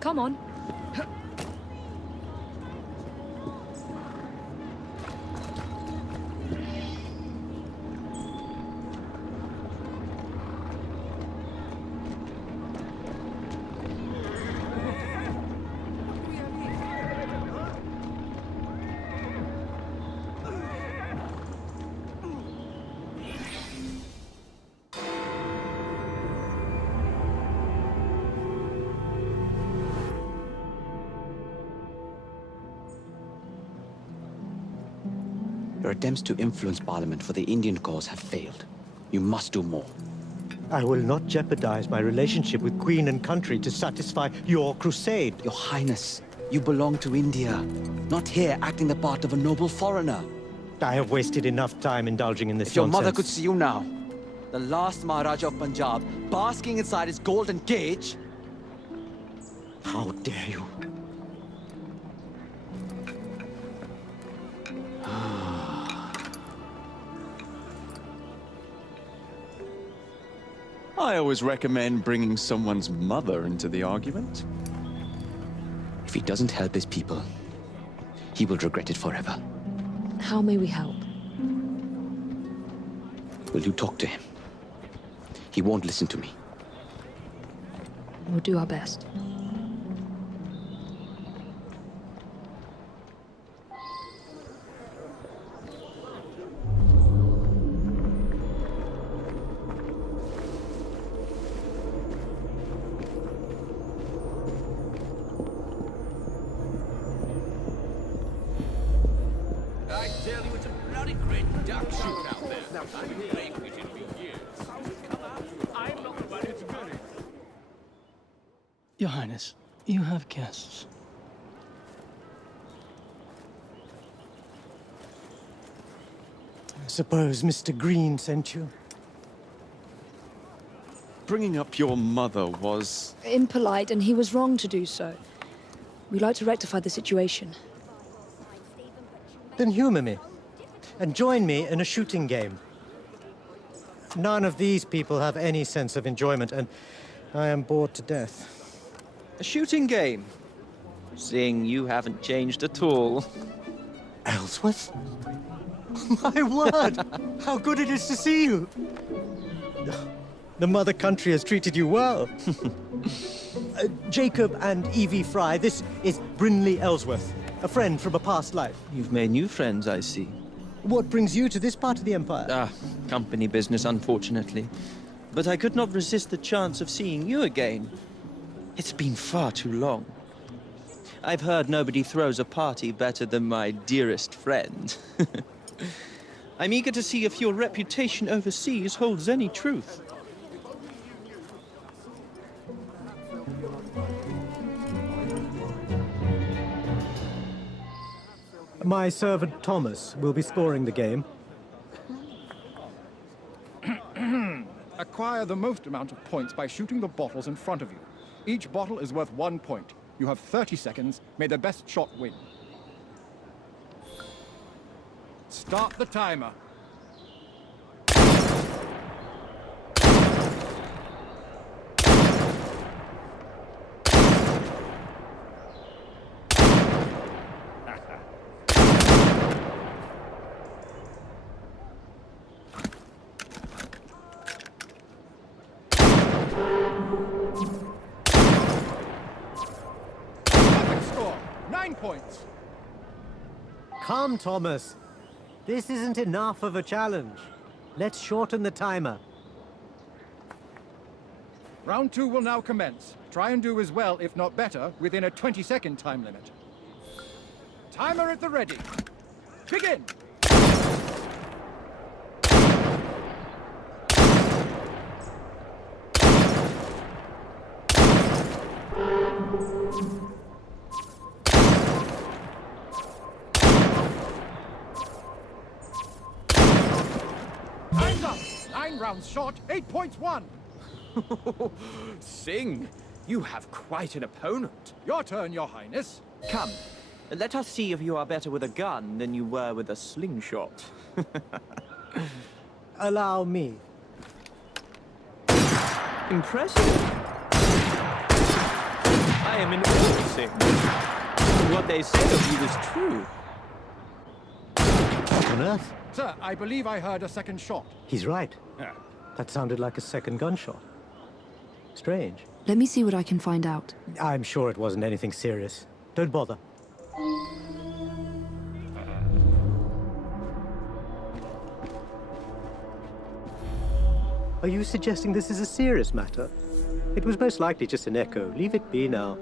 Come on. Your attempts to influence Parliament for the Indian cause have failed. You must do more. I will not jeopardize my relationship with Queen and country to satisfy your crusade. Your Highness, you belong to India, not here acting the part of a noble foreigner. I have wasted enough time indulging in this If your nonsense. mother could see you now, the last Maharaja of Punjab, basking inside his golden cage. How dare you? I always recommend bringing someone's mother into the argument. If he doesn't help his people, he will regret it forever. How may we help? Will you talk to him? He won't listen to me. We'll do our best. I tell you, it's a bloody great duck shoot out there. I've been playing with it for years. Come out. I'm not the one who's good. Your Highness, you have guests. I suppose Mr. Green sent you. Bringing up your mother was... Impolite, and he was wrong to do so. We'd like to rectify the situation. Then humor me, and join me in a shooting game. None of these people have any sense of enjoyment, and I am bored to death. A shooting game? Seeing you haven't changed at all. Ellsworth? My word! How good it is to see you! The mother country has treated you well. Jacob and Evie Fry, this is Brinley Ellsworth, a friend from a past life. You've made new friends, I see. What brings you to this part of the Empire? Ah, company business, unfortunately. But I could not resist the chance of seeing you again. It's been far too long. I've heard nobody throws a party better than my dearest friend. I'm eager to see if your reputation overseas holds any truth. My servant Thomas will be scoring the game. Acquire the most amount of points by shooting the bottles in front of you. Each bottle is worth 1 point. You have 30 seconds. May the best shot win. Start the timer. Perfect score. 9 points. Come, Thomas. This isn't enough of a challenge. Let's shorten the timer. Round 2 will now commence. Try and do as well, if not better, within a 20-second time limit. Timer at the ready. Begin! Time's up! 9 rounds short, 8 points won! Sing, you have quite an opponent. Your turn, Your Highness. Come, let us see if you are better with a gun than you were with a slingshot. Allow me. Impressive. I am in awe, Sing. What they say of you is true. What on earth? Sir, I believe I heard a second shot. He's right. That sounded like a second gunshot. Strange. Let me see what I can find out. I'm sure it wasn't anything serious. Don't bother. Are you suggesting this is a serious matter? It was most likely just an echo. Leave it be now.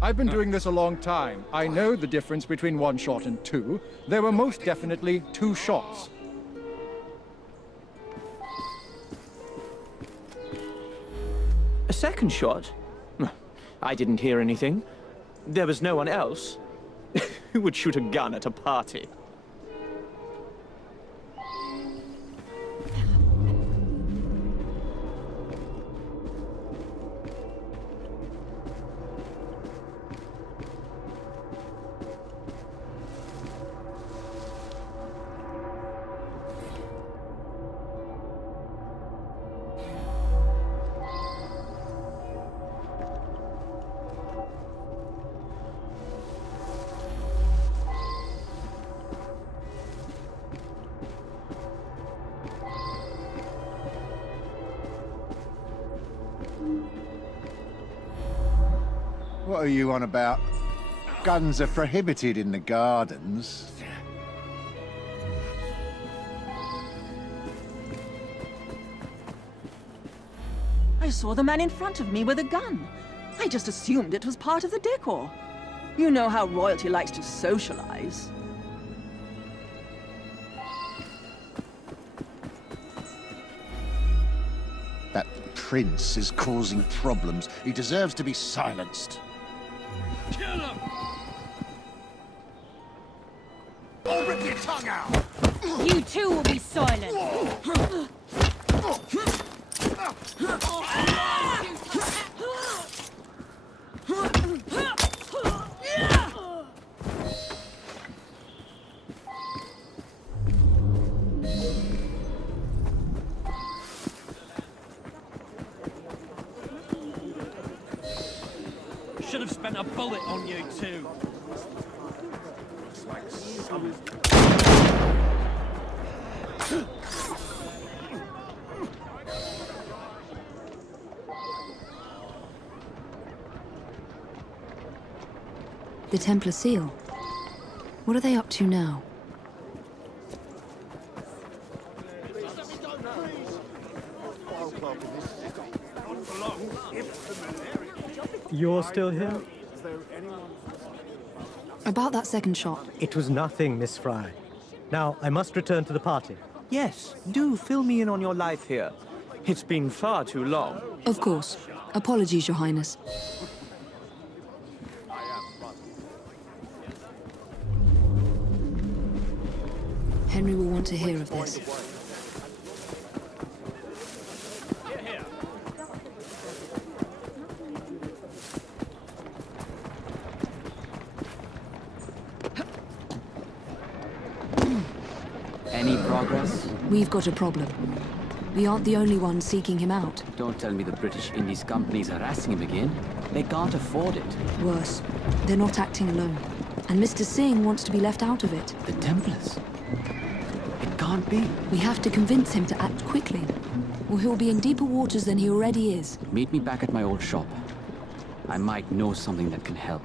I've been doing this a long time. I know the difference between 1 shot and 2. There were most definitely 2 shots. A second shot? I didn't hear anything. There was no one else. Who would shoot a gun at a party? What are you on about? Guns are prohibited in the gardens. I saw the man in front of me with a gun. I just assumed it was part of the decor. You know how royalty likes to socialize. That prince is causing problems. He deserves to be silenced. Kill him! I'll rip your tongue out! You too will be silent. Should have spent a bullet on you too. The Templar seal. What are they up to now? You're still here? About that second shot. It was nothing, Miss Fry. Now, I must return to the party. Yes, do fill me in on your life here. It's been far too long. Of course. Apologies, Your Highness. Henry will want to hear of this. Any progress? We've got a problem. We aren't the only ones seeking him out. Don't tell me the British Indies company is harassing him again. They can't afford it. Worse, they're not acting alone. And Mr. Singh wants to be left out of it. The Templars? It can't be. We have to convince him to act quickly, or he'll be in deeper waters than he already is. Meet me back at my old shop. I might know something that can help.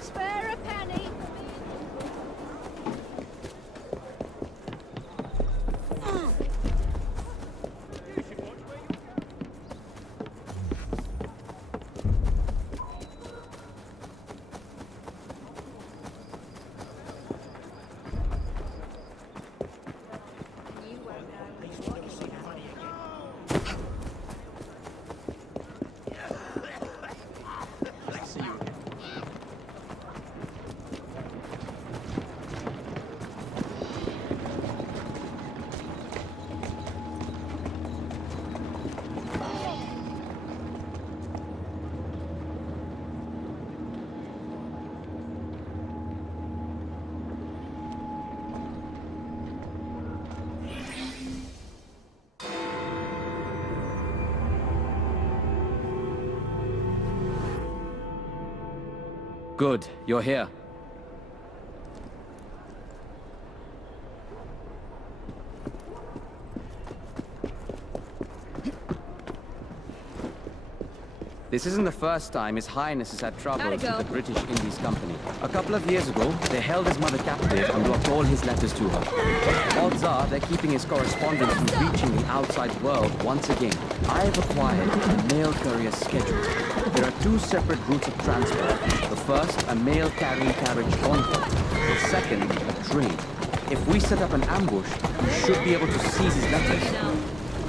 Spare a penny. Good, you're here. This isn't the first time His Highness has had troubles with the British Indies Company. A couple of years ago, they held his mother captive and blocked all his letters to her. Odds are they're keeping his correspondence from reaching the outside world once again. I have acquired a mail courier schedule. There are two separate routes of transport. The first, a mail carrying carriage convoy. The second, a train. If we set up an ambush, we should be able to seize his letters.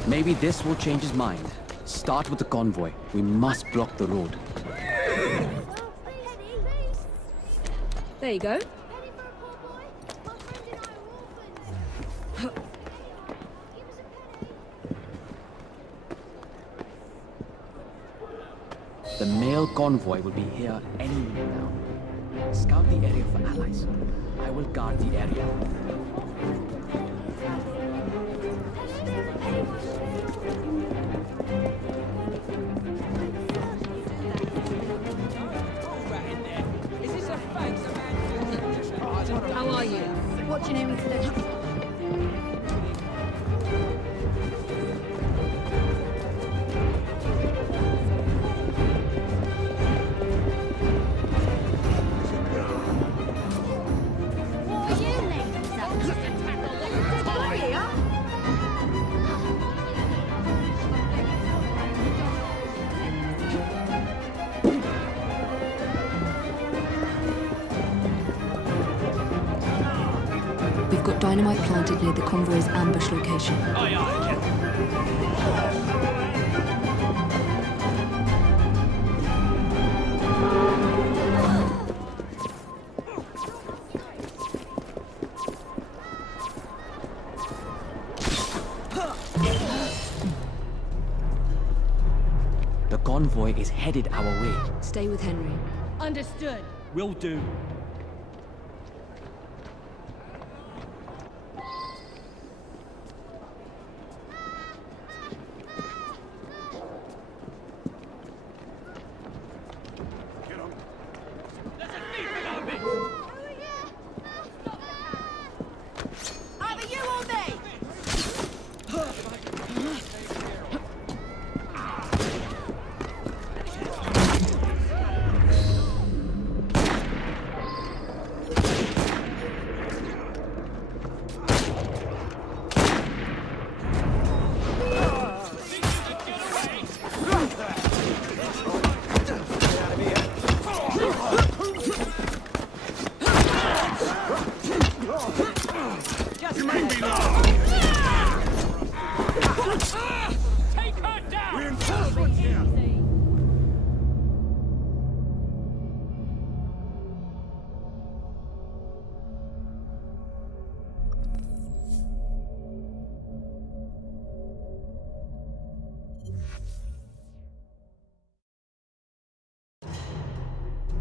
Maybe this will change his mind. Start with the convoy. We must block the road. There you go. The mail convoy will be here any minute now. Scout the area for allies. I will guard the area. How are you? Watching him today. We've got dynamite planted near the convoy's ambush location. Aye, aye, The convoy is headed our way. Stay with Henry. Understood. Will do.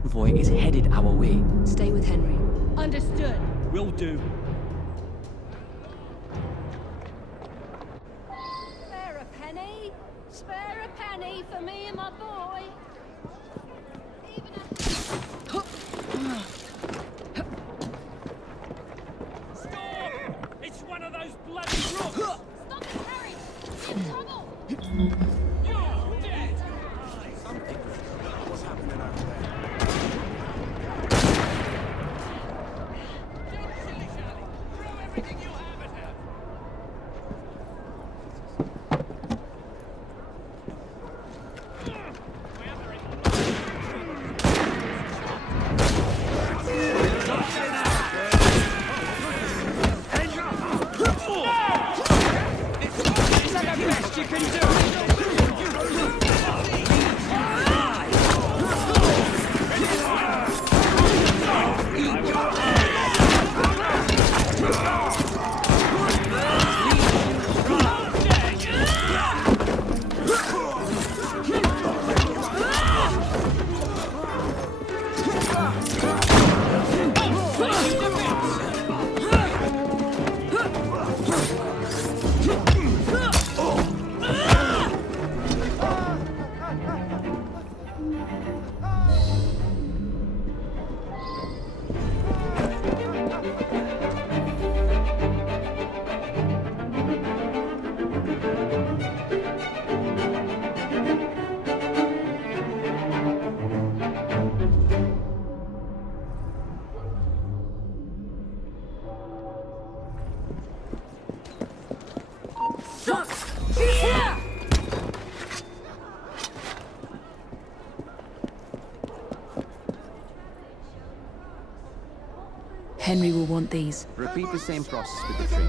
convoy is headed our way. Stay with Henry. Understood. Will do. Spare a penny. Spare a penny for me and my boy. Even a... Stop! It's one of those bloody rooks! Stop it, Harry! In trouble! You're dead! What's happening over there? Don't shilly-shally! Throw everything you have at her! Henry will want these. Repeat the same process with the train.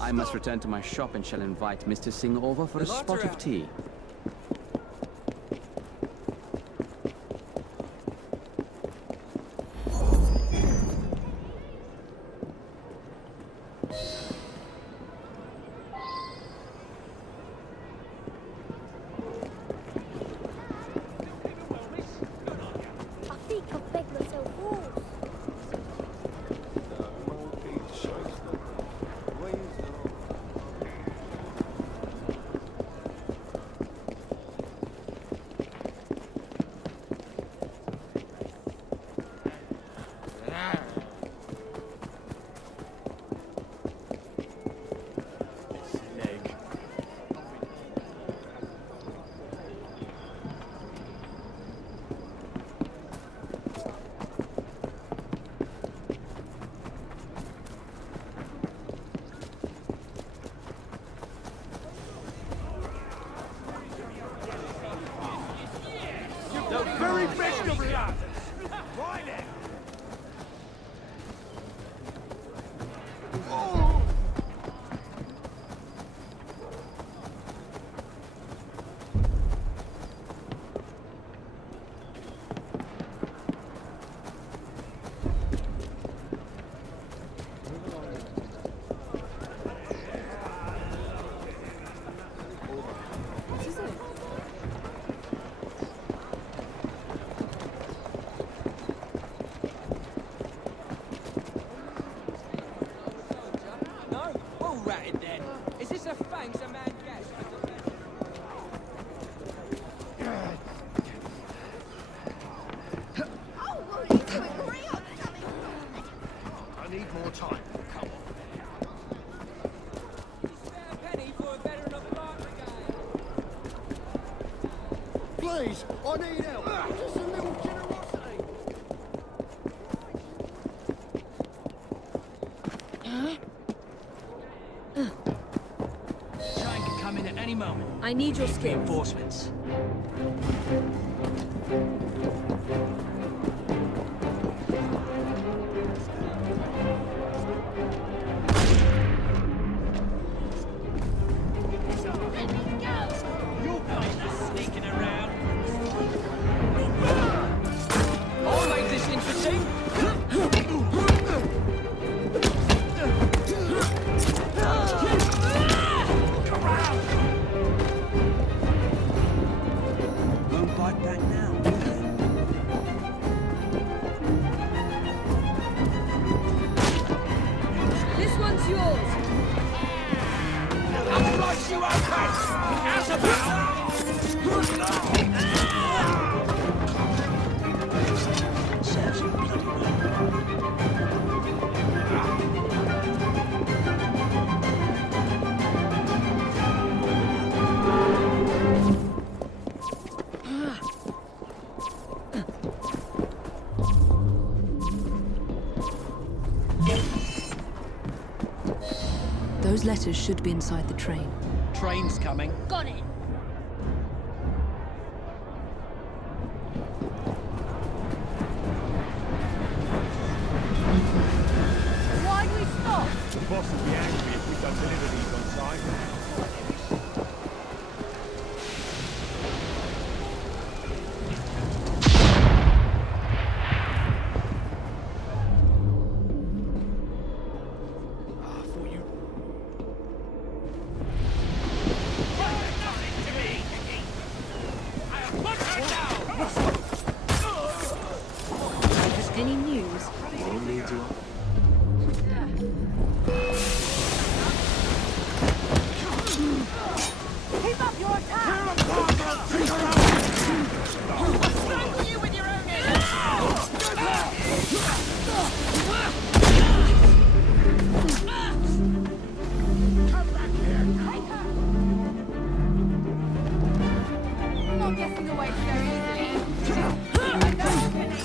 I must return to my shop and shall invite Mr. Singh over for a spot of tea. I think I've begged myself walls. The very best of luck! Right now! I need more time. Come on. Please, I need help. Just a little generosity. Train can come in at any moment. I need your skills. Reinforcements. Sneaking around. I'll make this interesting. Won't bite back now. this about? Serves him bloody well. Those letters should be inside the train. Train's coming. Got it. Why do we stop? The boss will be angry if we don't deliver these on time. Any news? Keep up your attack! Strangle you with your own Come back here! Take her! Not getting away so easily. I'll cut you in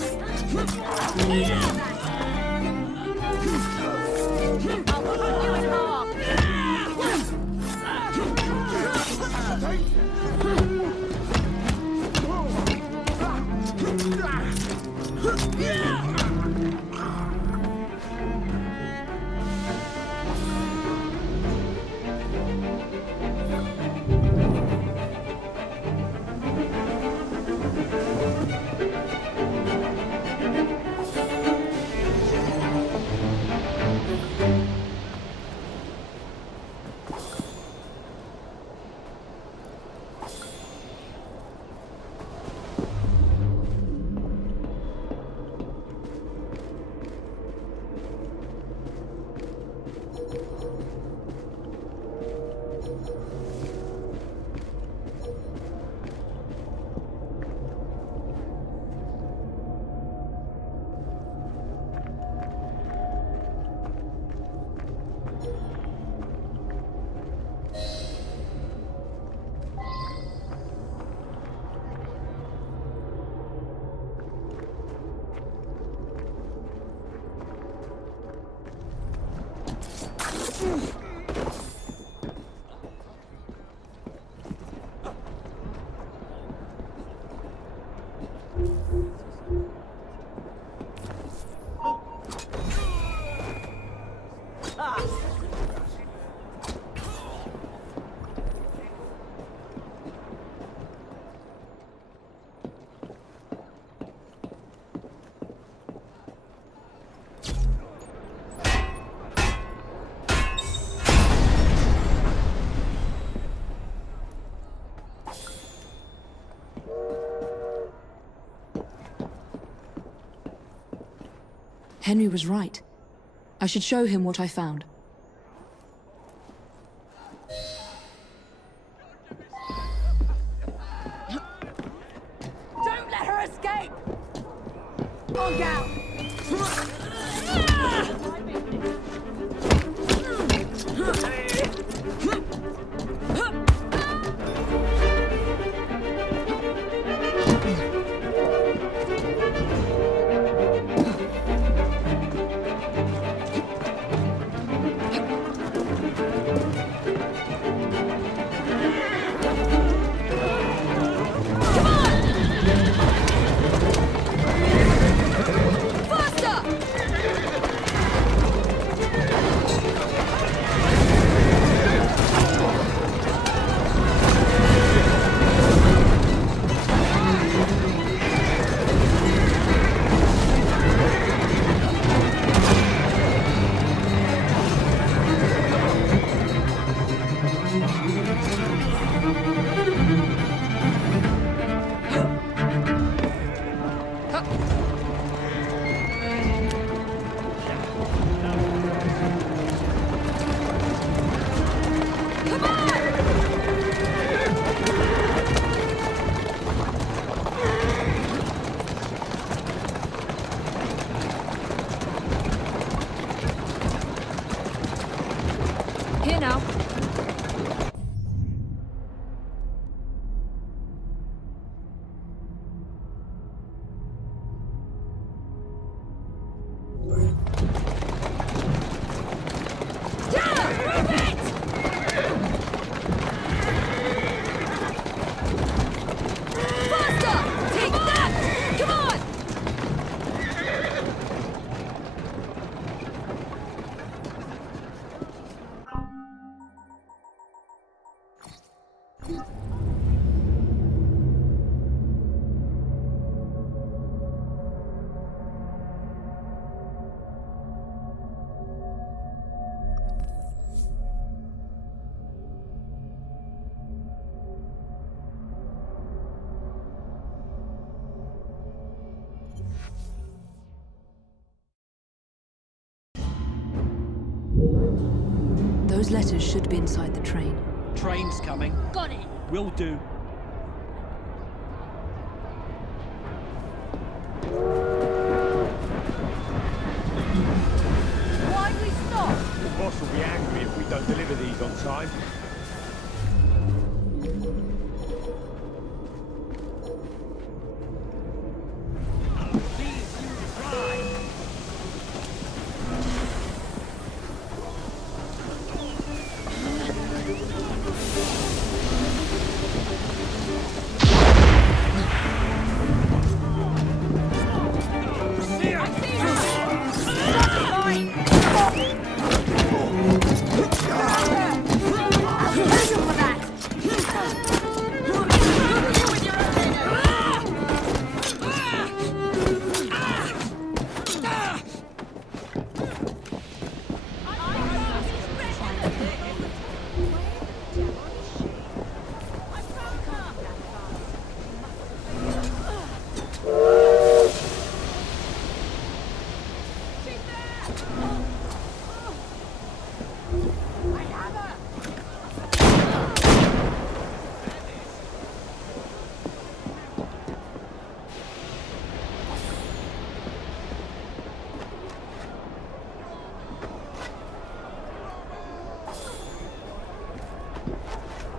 half! Henry was right. I should show him what I found. Don't let her escape! On down! now. Those letters should be inside the train. Train's coming. Got it. Will do. Why'd we stop? The boss will be angry if we don't deliver these on time.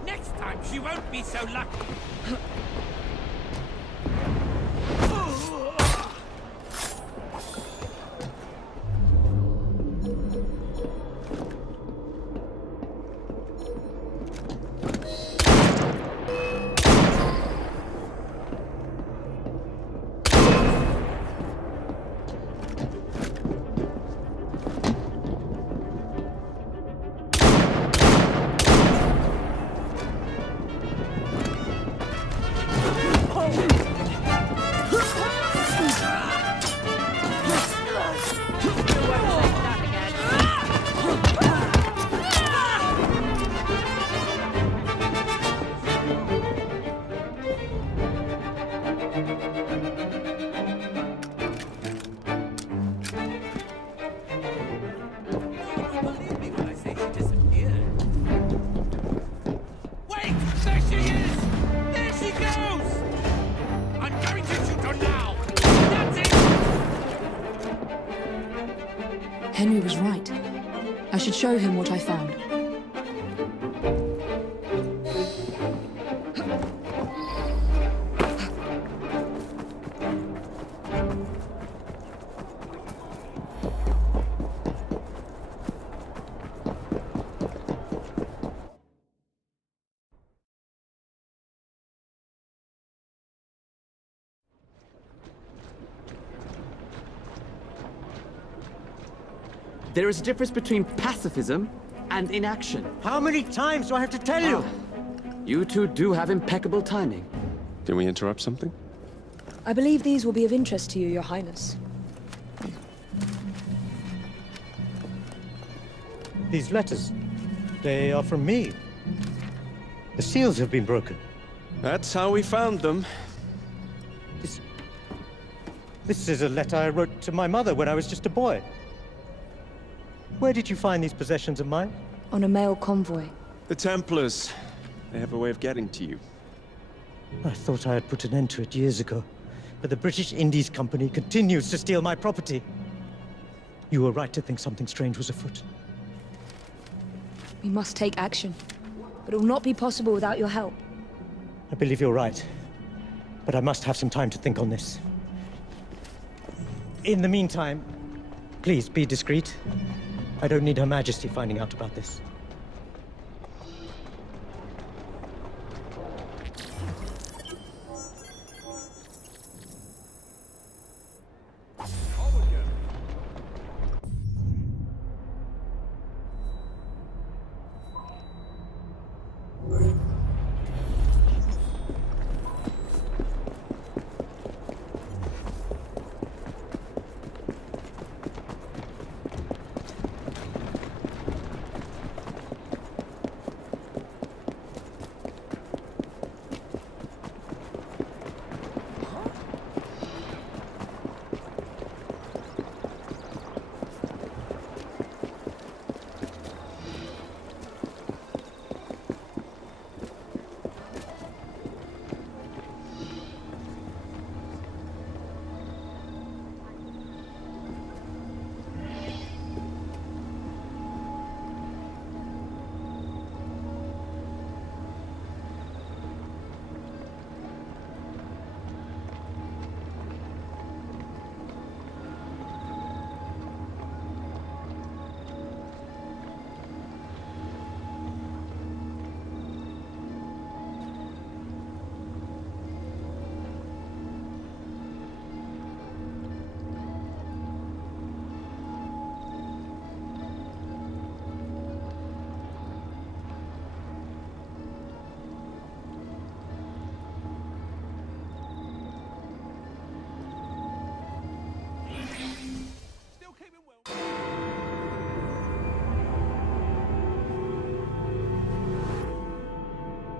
Next time she won't be so lucky. Henry was right. I should show him what I found. There is a difference between pacifism and inaction. How many times do I have to tell you? You two do have impeccable timing. Can we interrupt something? I believe these will be of interest to you, Your Highness. These letters, they are from me. The seals have been broken. That's how we found them. This is a letter I wrote to my mother when I was just a boy. Where did you find these possessions of mine? On a mail convoy. The Templars. They have a way of getting to you. I thought I had put an end to it years ago, but the British Indies Company continues to steal my property. You were right to think something strange was afoot. We must take action. But it will not be possible without your help. I believe you're right. But I must have some time to think on this. In the meantime, please be discreet. I don't need Her Majesty finding out about this.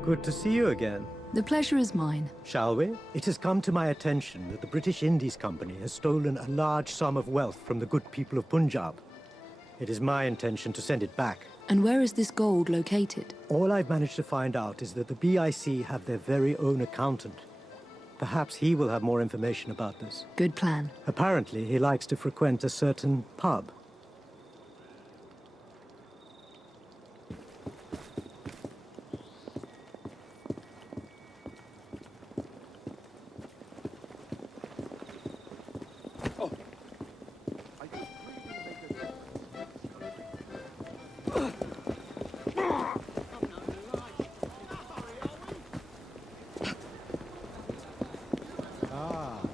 Good to see you again. The pleasure is mine. Shall we? It has come to my attention that the British Indies Company has stolen a large sum of wealth from the good people of Punjab. It is my intention to send it back. And where is this gold located? All I've managed to find out is that the BIC have their very own accountant. Perhaps he will have more information about this. Good plan. Apparently, he likes to frequent a certain pub.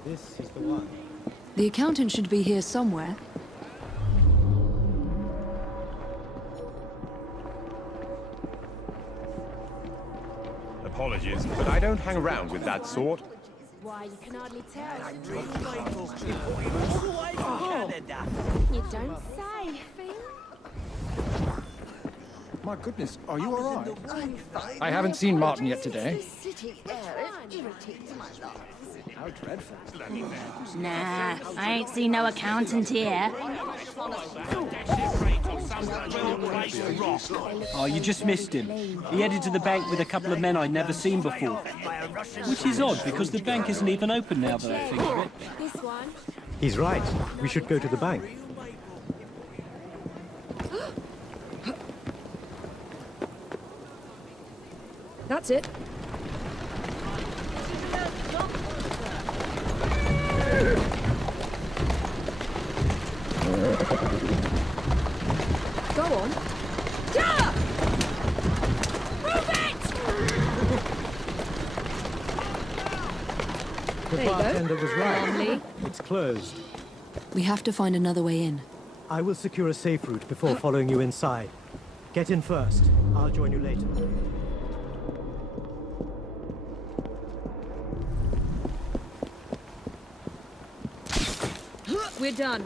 This is the one. The accountant should be here somewhere. Apologies, but I don't hang around with that sort. Why, you can hardly tell. You don't say. My goodness, are you all right? I haven't seen Martin yet today. How dreadful. Nah, I ain't seen no accountant here. Oh, you just missed him. He headed to the bank with a couple of men I'd never seen before. Which is odd, because the bank isn't even open now that I think of it. This one. He's right. We should go to the bank. That's it. Go on. Yeah! Move it! The There you go. bartender was right. Lovely. It's closed. We have to find another way in. I will secure a safe route before following you inside. Get in first. I'll join you later. We're done.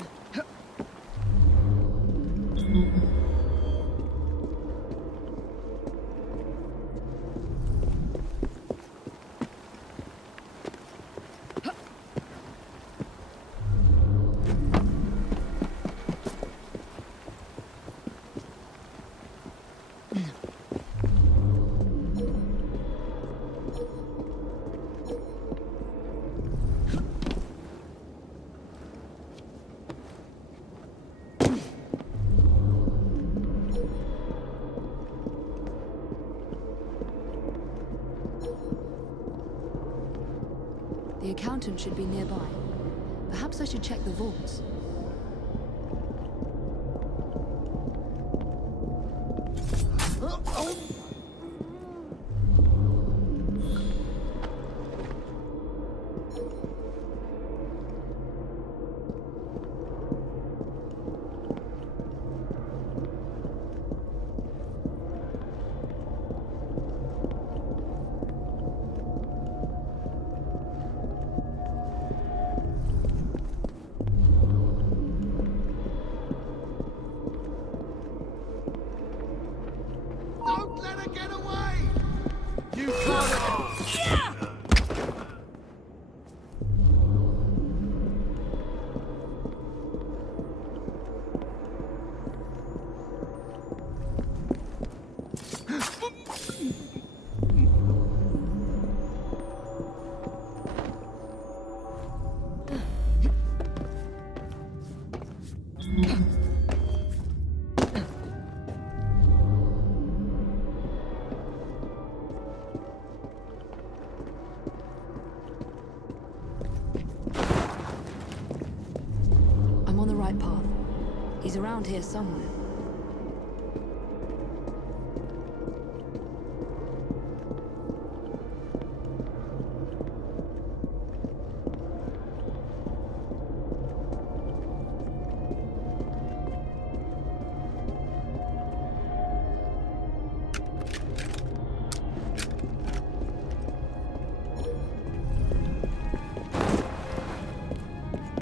accountant should be nearby. Perhaps I should check the vaults. Don't let her get away! You can't... I'm on the right path. He's around here somewhere.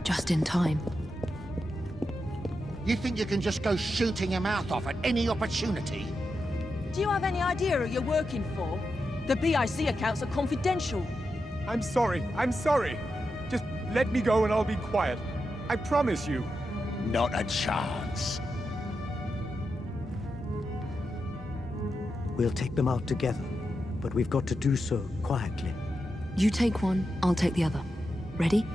Just in time. You think you can just go shooting your mouth off at any opportunity? Do you have any idea who you're working for? The BIC accounts are confidential. I'm sorry. Just let me go and I'll be quiet. I promise you. Not a chance. We'll take them out together, but we've got to do so quietly. You take one, I'll take the other. Ready?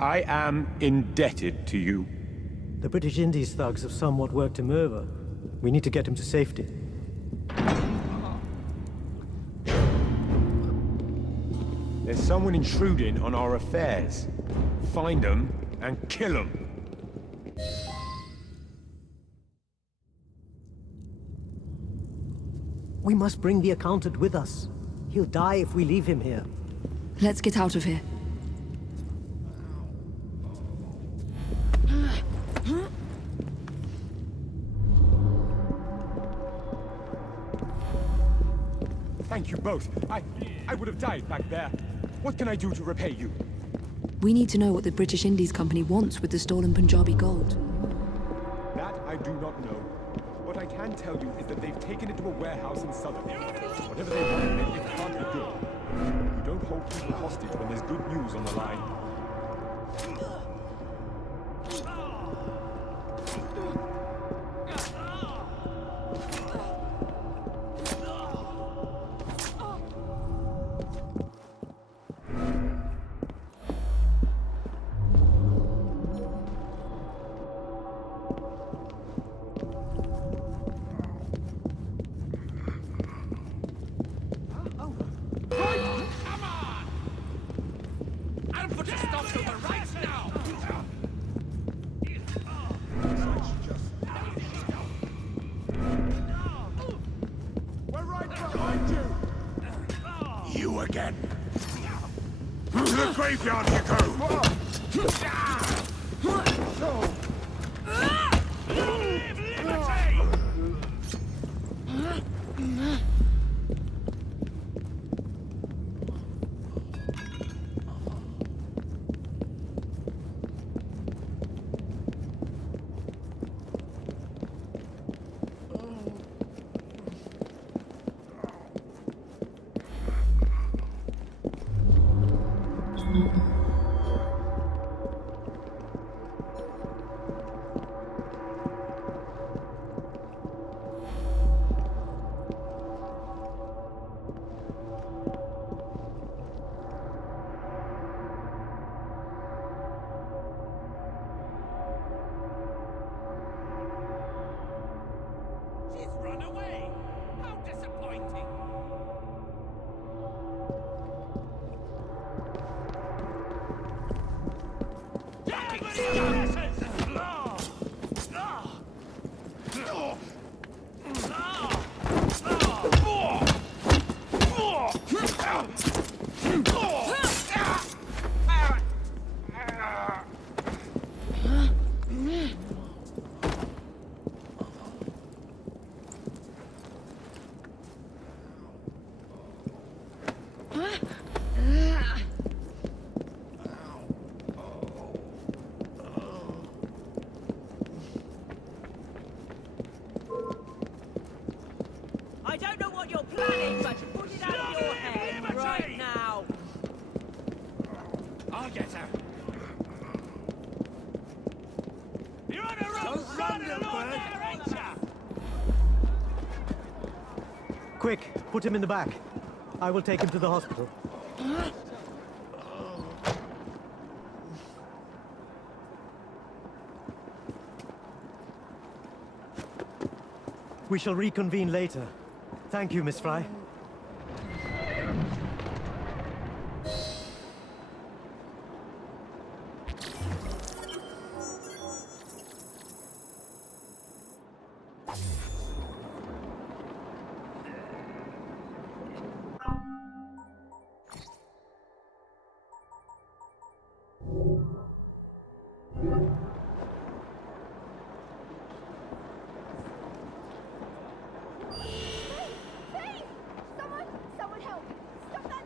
I am indebted to you. The British Indies thugs have somewhat worked him over. We need to get him to safety. There's someone intruding on our affairs. Find them and kill them. We must bring the accountant with us. He'll die if we leave him here. Let's get out of here. Thank you both. I would have died back there. What can I do to repay you? We need to know what the British Indies Company wants with the stolen Punjabi gold. That I do not know. What I can tell you is that they've taken it to a warehouse in Southern. Whatever they want, it can't be good. You don't hold people hostage when there's good news on the line. You again. To the graveyard you go! I don't know what you're planning, but put it out of your head right now. I'll get her. You're on a road running along there, ain't ya? Quick, put him in the back. I will take him to the hospital. We shall reconvene later. Thank you, Miss Fry. Someone help! Stop that!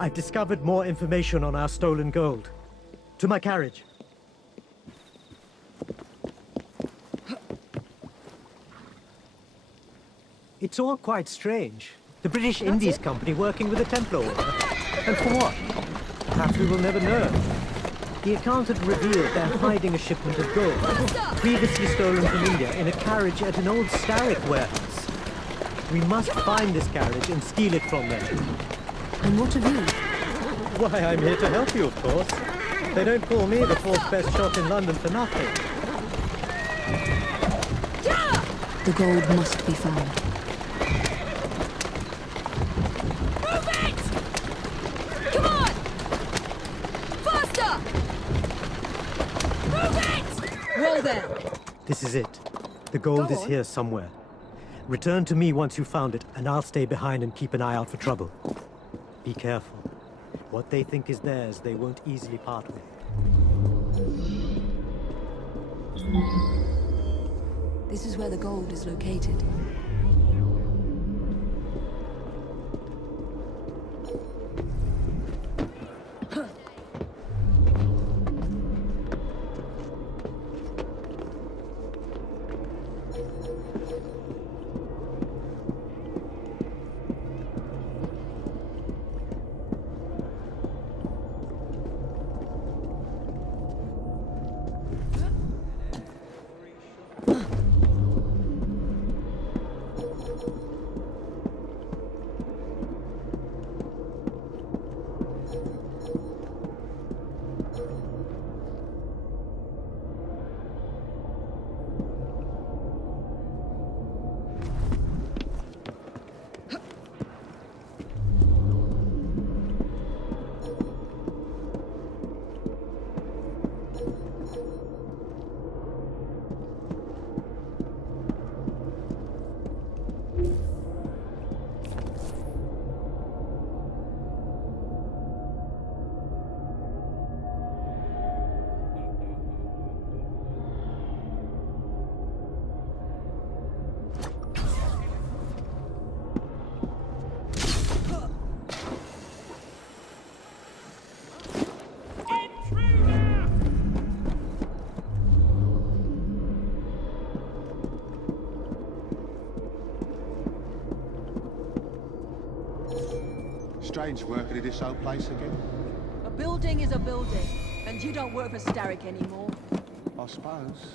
I've discovered more information on our stolen gold. To my carriage. It's all quite strange. The British Indies Company working with the Templar Order. And for what? Perhaps we will never know. The accountant revealed they're hiding a shipment of gold, previously stolen from India, in a carriage at an old Starrick warehouse. We must find this carriage and steal it from them. And what of you? Why, I'm here to help you, of course. They don't call me the fourth best shot in London for nothing. The gold must be found. Move it! Come on! Faster! Move it! Roll there! This is it. The gold is here somewhere. Return to me once you've found it, and I'll stay behind and keep an eye out for trouble. Be careful. What they think is theirs, they won't easily part with. This is where the gold is located. strange working in this old place again? A building is a building, and you don't work for Starrick anymore. I suppose.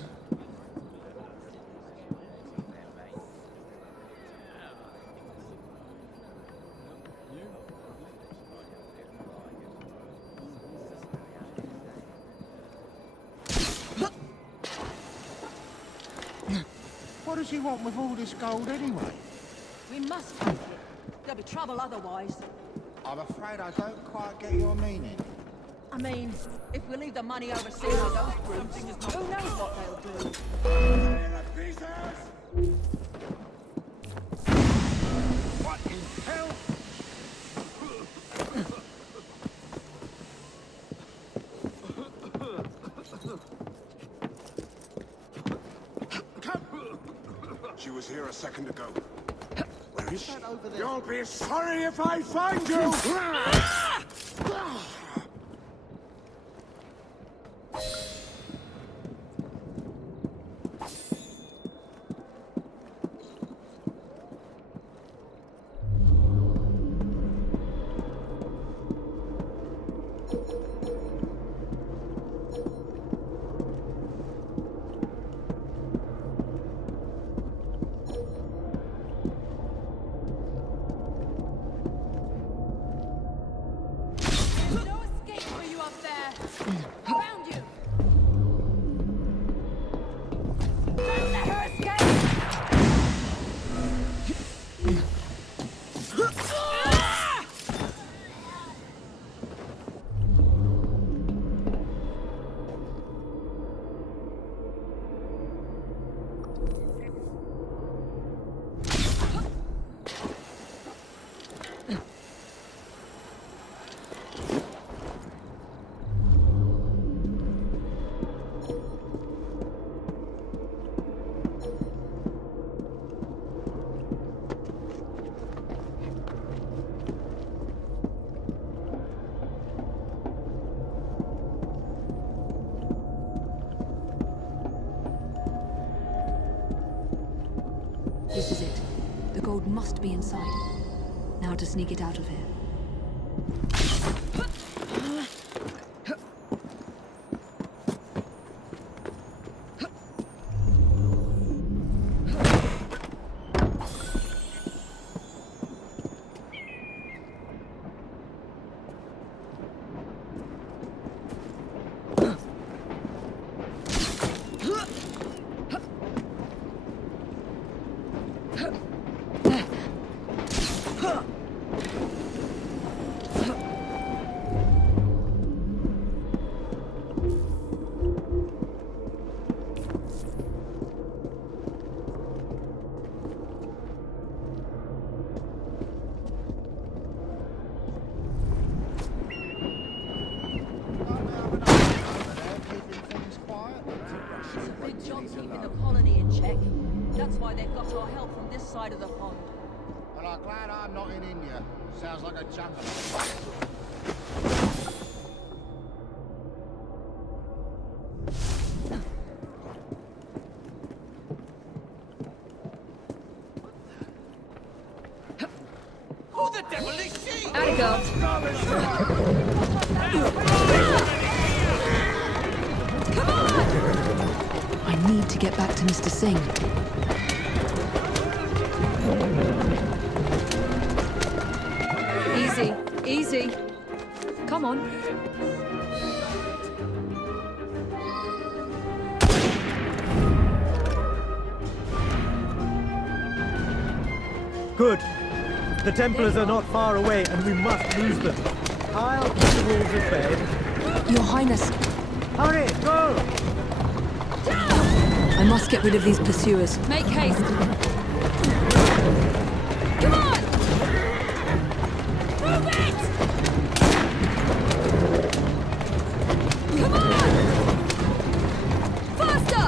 What does he want with all this gold anyway? We must take it. There'll be trouble otherwise. I'm afraid I don't quite get your meaning. I mean, if we leave the money overseas with those brutes, who knows what they'll do? What in hell? She was here a second ago. Where is she? You'll be sorry if I find you! No escape for you up there. Found you. Don't let her escape. This is it. The gold must be inside. Now to sneak it out of here. It's a big job keeping the colony in check. That's why they've got our help from this side of the pond. Well, I'm glad I'm not in India. Sounds like a jungle. Who the devil is she? Out it goes. Come on! I need to get back to Mr. Singh. Easy, easy. Come on. Good. The Templars are not far away, and we must lose them. I'll keep the wolves at bay. Your Highness, Hurry, go! I must get rid of these pursuers. Make haste. Come on! Move it! Come on! Faster!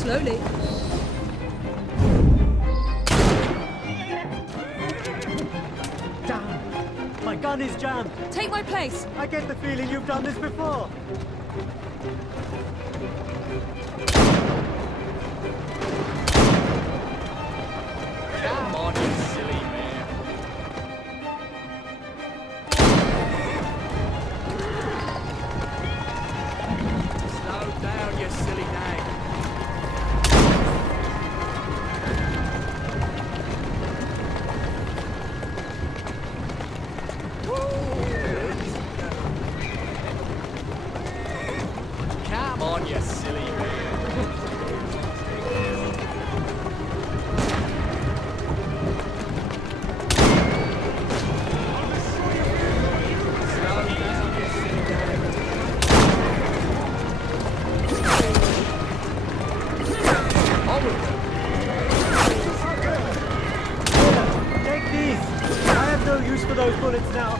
Slowly. Damn! My gun is jammed. Take my place. I get the feeling you've done this before. Come on, you silly man. Slow down, you silly nag. Come on, you silly man. Take these. I have no use for those bullets now.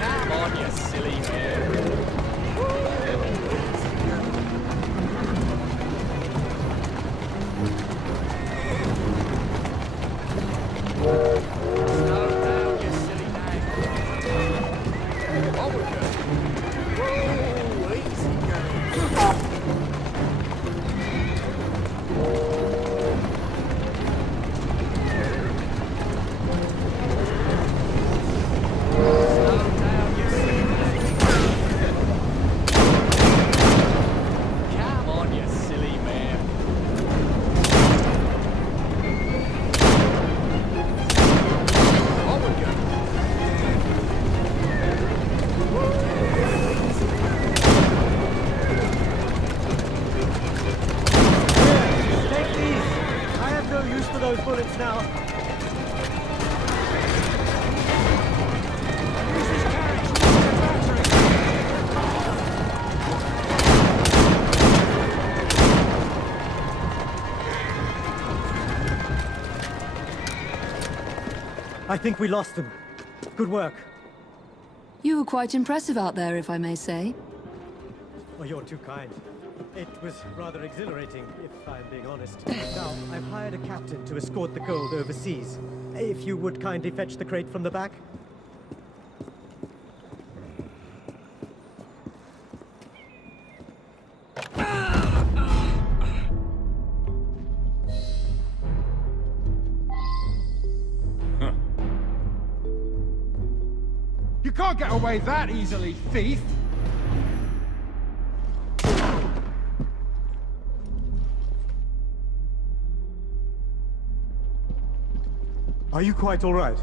Come on, you silly man. Slow down, you silly nag. Onward, girl. Whoa, easy, girl. Slow down, you silly nag. Come on, you silly man. Onward, girl. Take these. I have no use for those bullets now. I think we lost them. Good work. You were quite impressive out there, if I may say. Oh, you're too kind. It was rather exhilarating, if I'm being honest. Now, I've hired a captain to escort the gold overseas. If you would kindly fetch the crate from the back. You can't get away that easily, thief! Are you quite all right?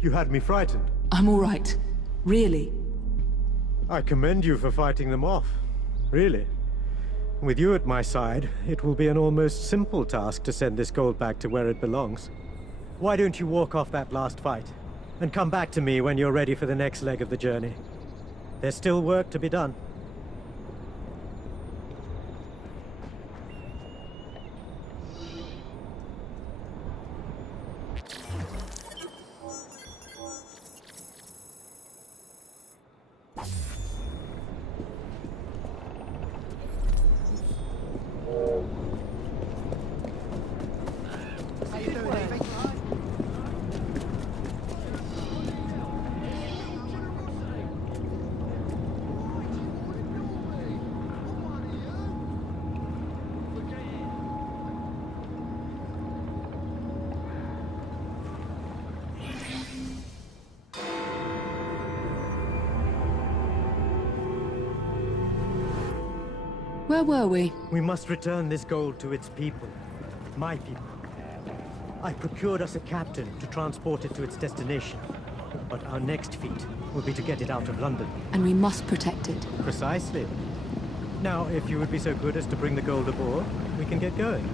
You had me frightened. I'm all right. Really. I commend you for fighting them off. Really. With you at my side, it will be an almost simple task to send this gold back to where it belongs. Why don't you walk off that last fight, and come back to me when you're ready for the next leg of the journey? There's still work to be done. Where were we? We must return this gold to its people. My people. I procured us a captain to transport it to its destination. But our next feat will be to get it out of London. And we must protect it. Precisely. Now, if you would be so good as to bring the gold aboard, we can get going.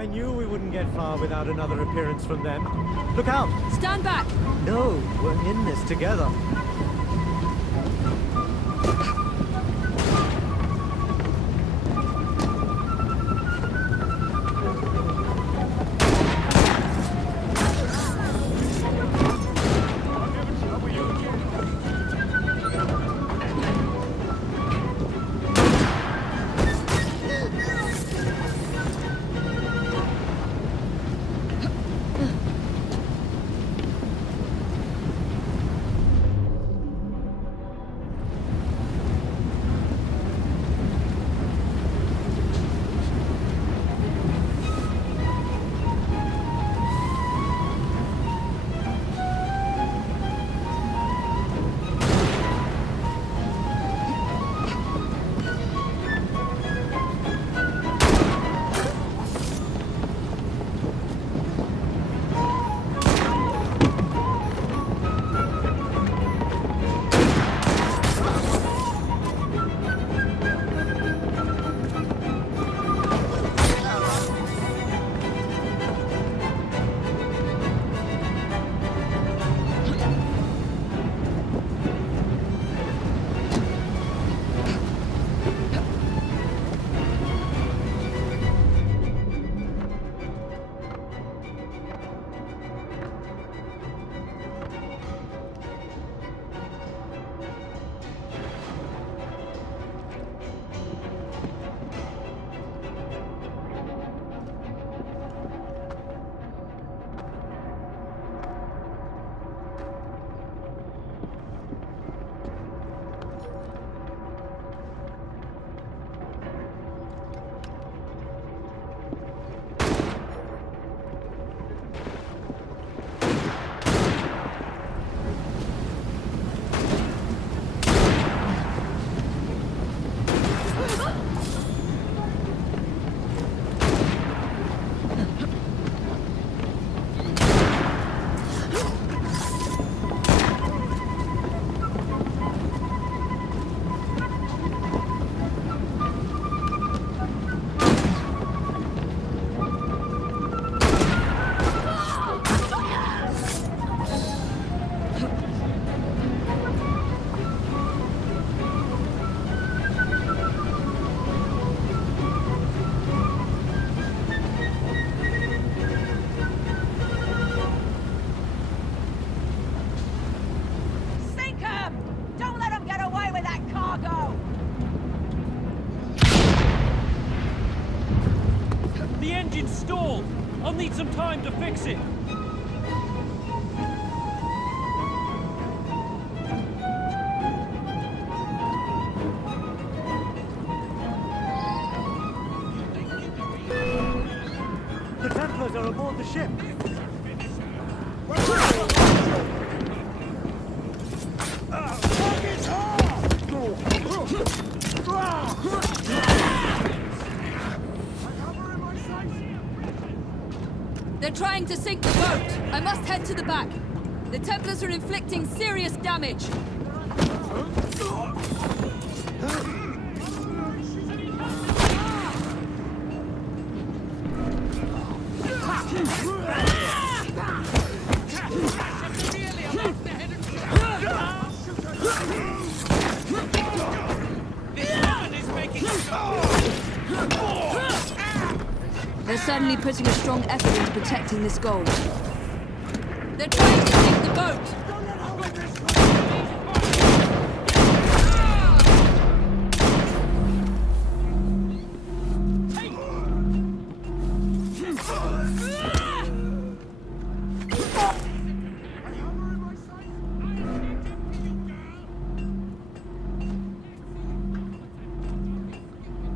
I knew we wouldn't get far without another appearance from them. Look out! Stand back! No, we're in this together. Stalled! I'll need some time to fix it! The Templars are aboard the ship! They're trying to sink the boat. I must head to the back. The Templars are inflicting serious damage. They're certainly putting a strong effort into protecting this gold. They're trying to sink the boat!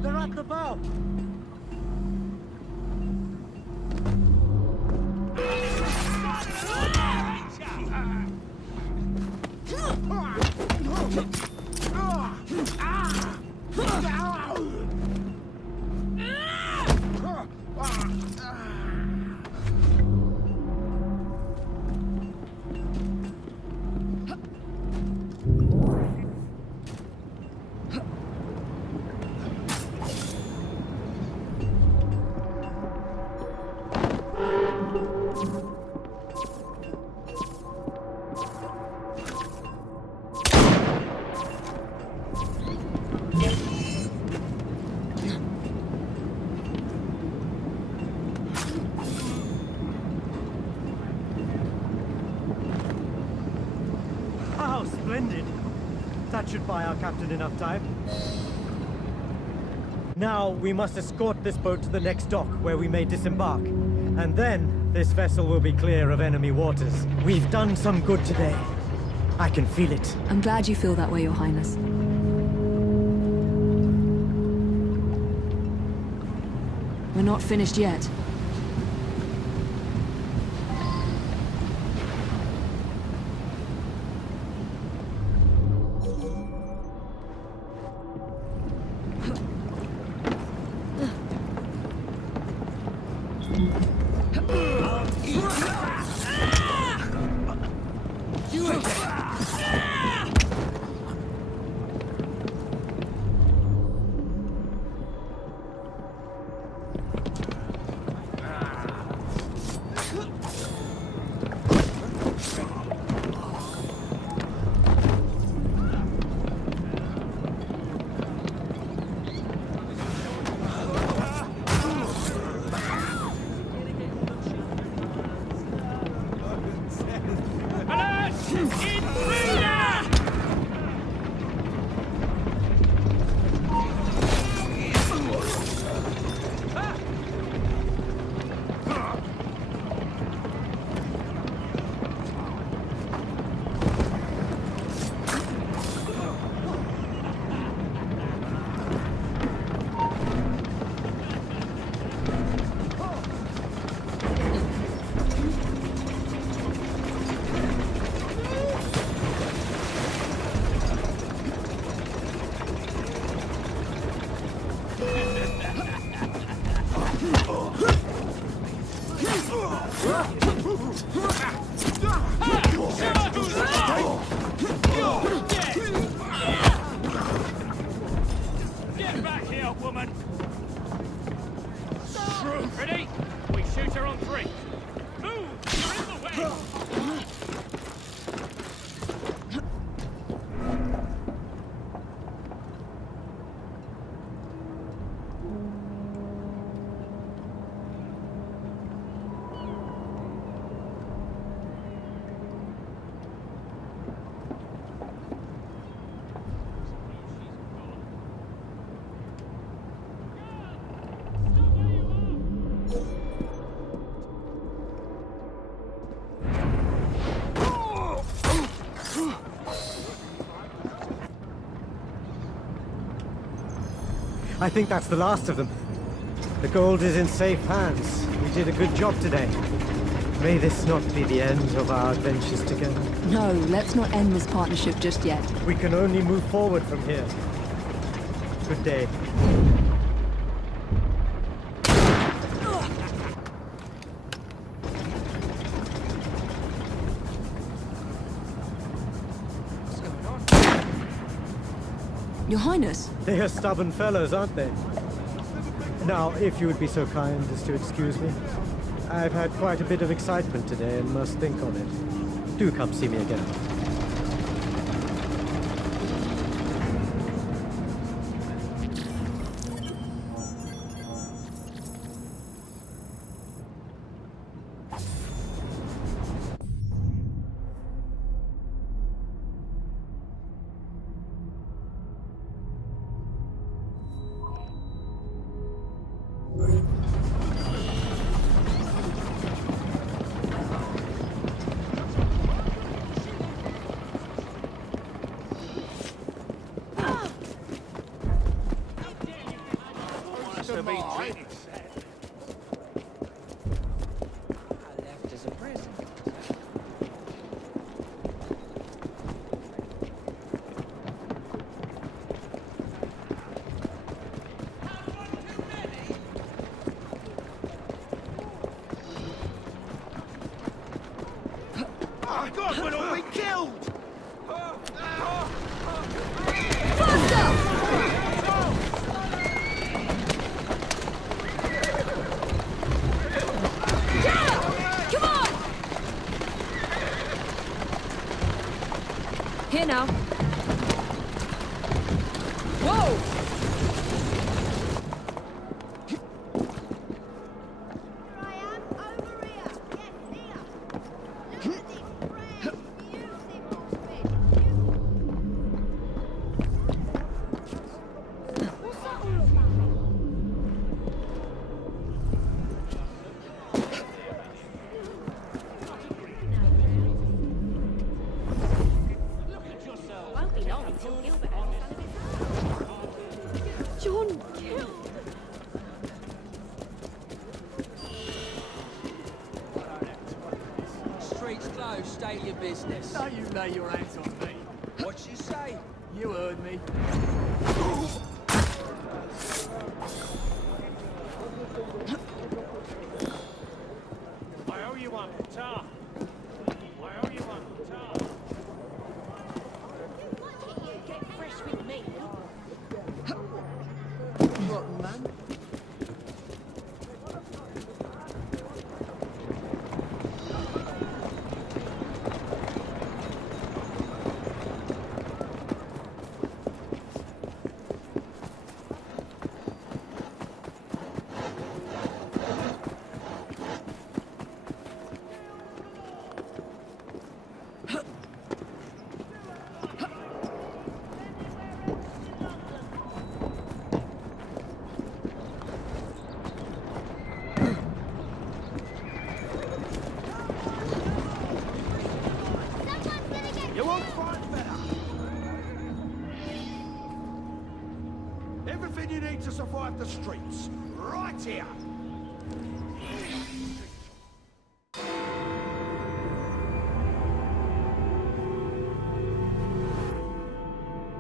They're at the bow! That should buy our captain enough time. Now, we must escort this boat to the next dock, where we may disembark. And then, this vessel will be clear of enemy waters. We've done some good today. I can feel it. I'm glad you feel that way, Your Highness. We're not finished yet. Get back here, woman! Ready? We shoot her on 3. Move! You're in the way! I think that's the last of them. The gold is in safe hands. We did a good job today. May this not be the end of our adventures together. No, let's not end this partnership just yet. We can only move forward from here. Good day. Your Highness? They are stubborn fellows, aren't they? Now, if you would be so kind as to excuse me. I've had quite a bit of excitement today and must think on it. Do come see me again. God, we'll all be killed! Come on! Here now. Whoa! know, state your business. Don't you lay your hands on me. What you say? You heard me. I owe you one, Tar. I owe you one, Tar. Get fresh with me. Rotten man. You won't find better. Everything you need to survive the streets, right here.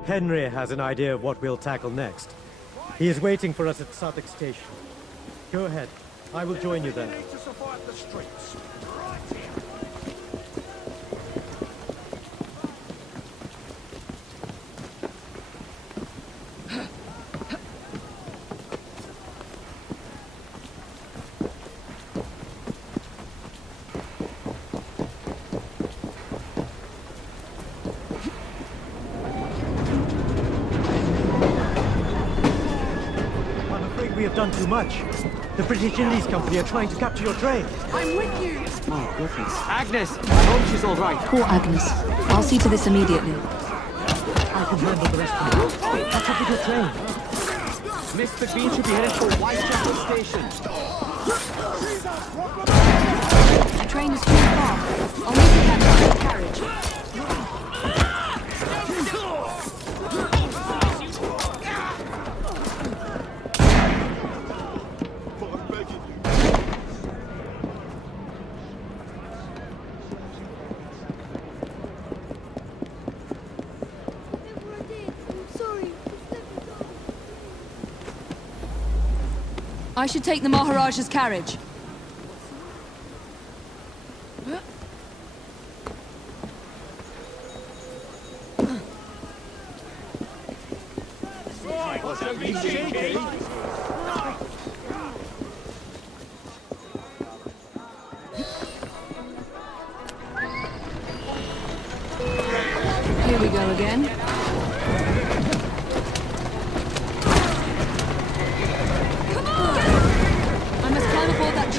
Henry has an idea of what we'll tackle next. He is waiting for us at Suffolk Station. Go ahead. I will join you there. Everything you need to survive the streets, right here. I'm afraid we have done too much. The British Indies Company are trying to capture your train. I'm with you! My goodness. Agnes! I hope she's all right. Poor Agnes. I'll see to this immediately. I can handle the rest of you. Catch up with your train. Mr. Bean should be headed for Whitechapel Station. The train is too far. I'll need to catch up with the carriage. I should take the Maharaja's carriage. Here we go again. I must climb aboard that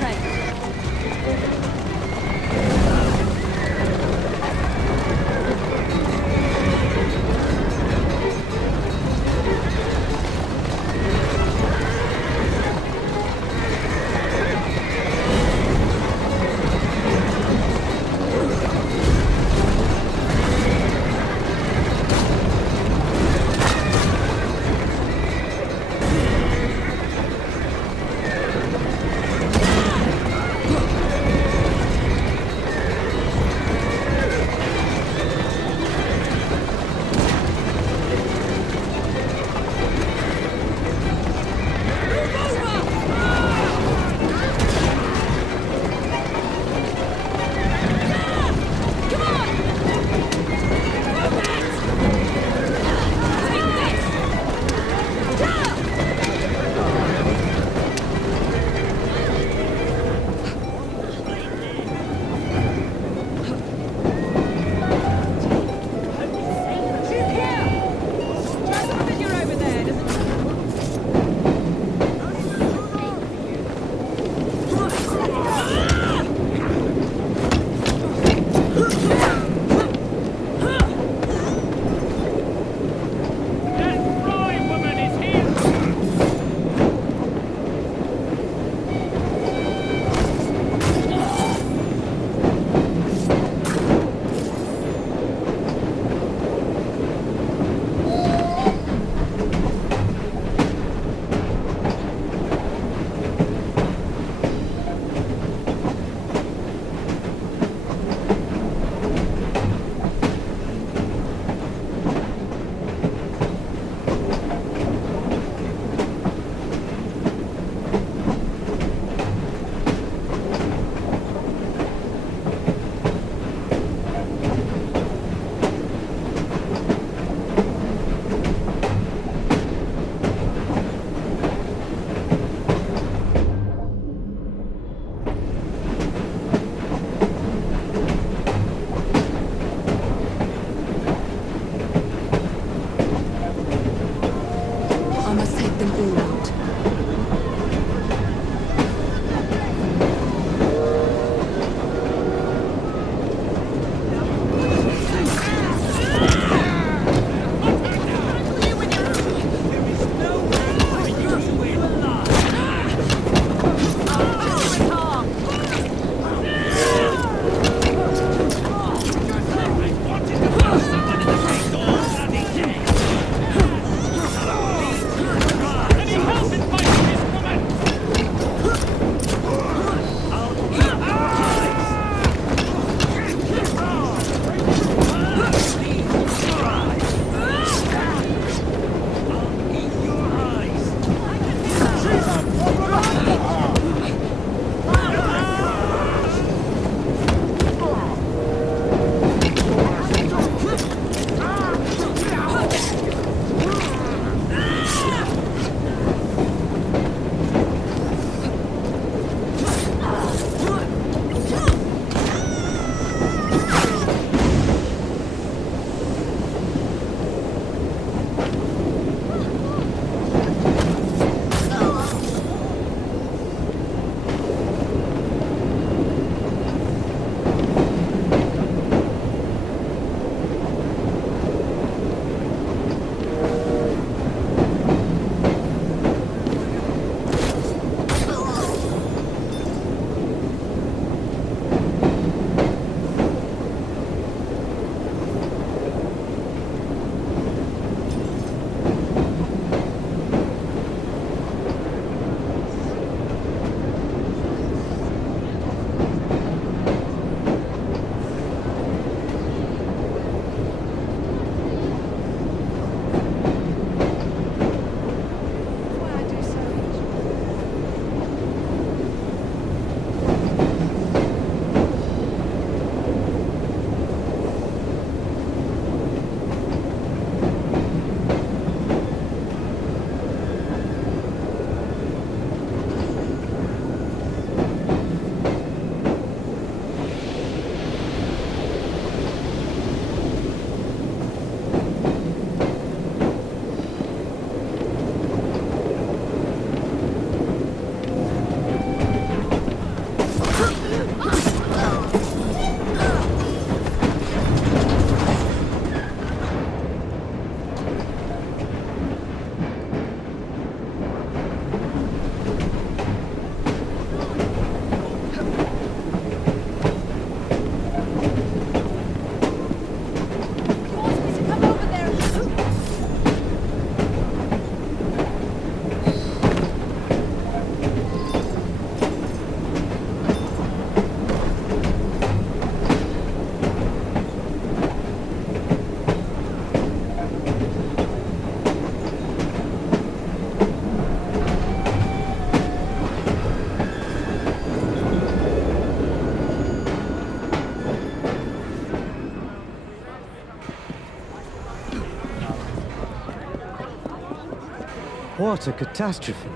What a catastrophe.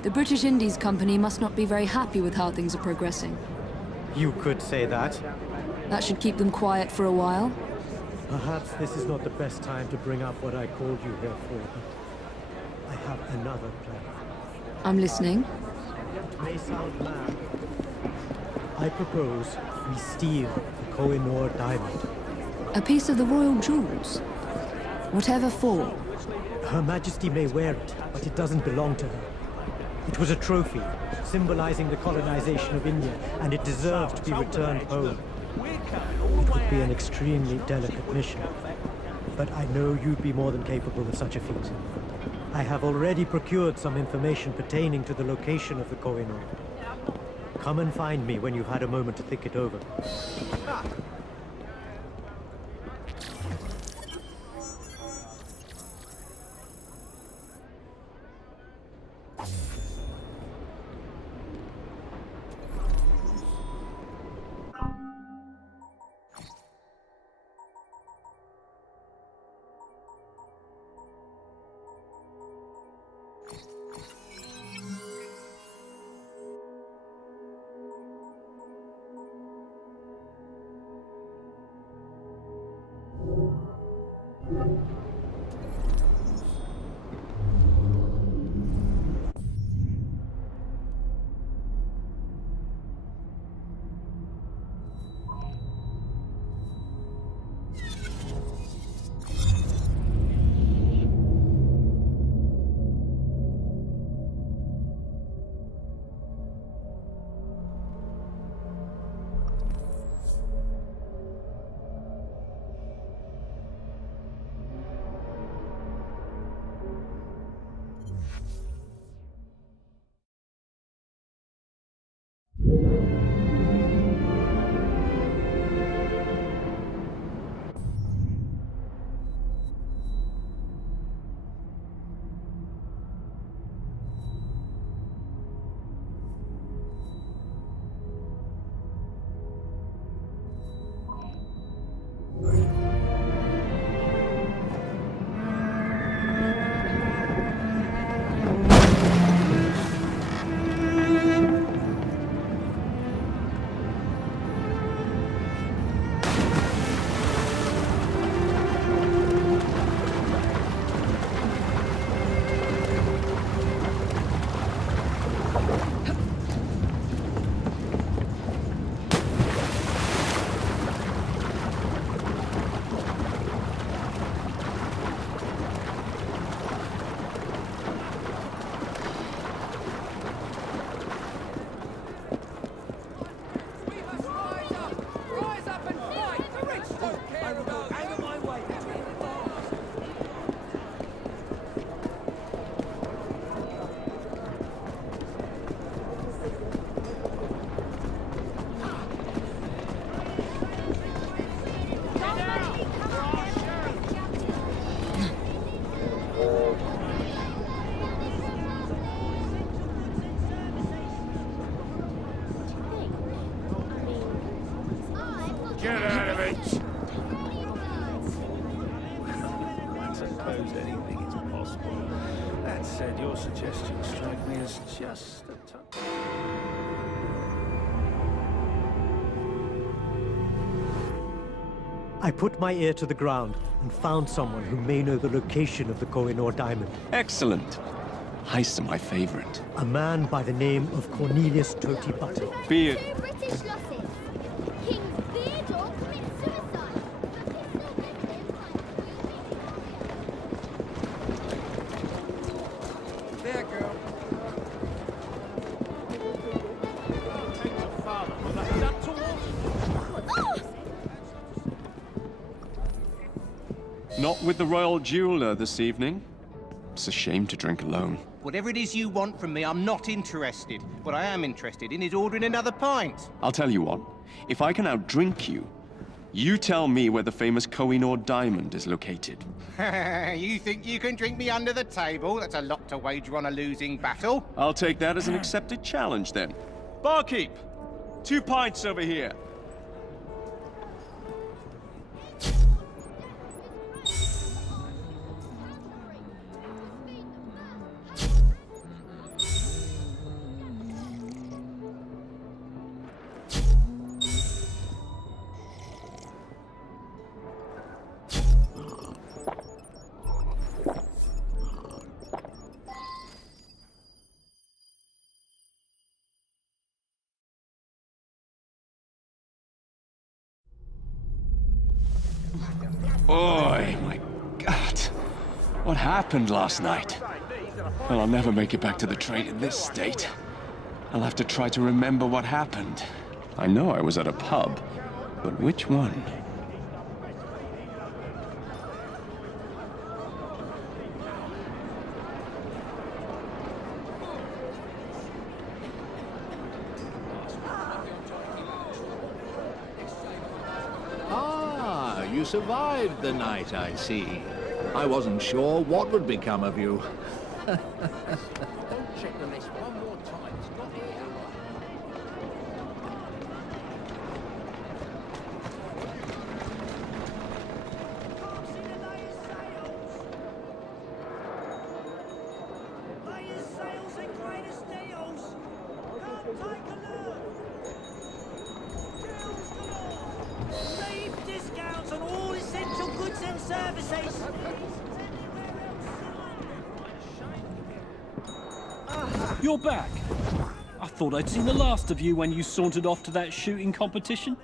The British Indies Company must not be very happy with how things are progressing. You could say that. That should keep them quiet for a while. Perhaps this is not the best time to bring up what I called you here for, but I have another plan. I'm listening. It may sound mad. I propose we steal the Koh-i-Noor diamond. A piece of the royal jewels. Whatever for. Her Majesty may wear it, but it doesn't belong to her. It was a trophy, symbolizing the colonization of India, and it deserved to be returned home. It would be an extremely delicate mission, but I know you'd be more than capable of such a feat. I have already procured some information pertaining to the location of the Koh-i-Noor. Come and find me when you've had a moment to think it over. Get out of it! I suppose anything is possible. That said, your suggestions strike me as just a touch. I put my ear to the ground and found someone who may know the location of the Koh-i-Noor diamond. Excellent. Heists are my favorite. A man by the name of Cornelius Toti Butter. Be it. Two British losses. King Theodore commits suicide. There, girl. Take your father with a duck towards. Not with the royal jeweler this evening. It's a shame to drink alone. Whatever it is you want from me, I'm not interested. What I am interested in is ordering another pint. I'll tell you what. If I can outdrink you, you tell me where the famous Koh-i-Noor diamond is located. You think you can drink me under the table? That's a lot to wager on a losing battle. I'll take that as an accepted challenge, then. Barkeep! 2 pints over here. What happened last night? Well, I'll never make it back to the train in this state. I'll have to try to remember what happened. I know I was at a pub, but which one? Ah, you survived the night, I see. I wasn't sure what would become of you. Check the list one more time. It's not here. Discounts on all essential goods and services. You're back. I thought I'd seen the last of you when you sauntered off to that shooting competition.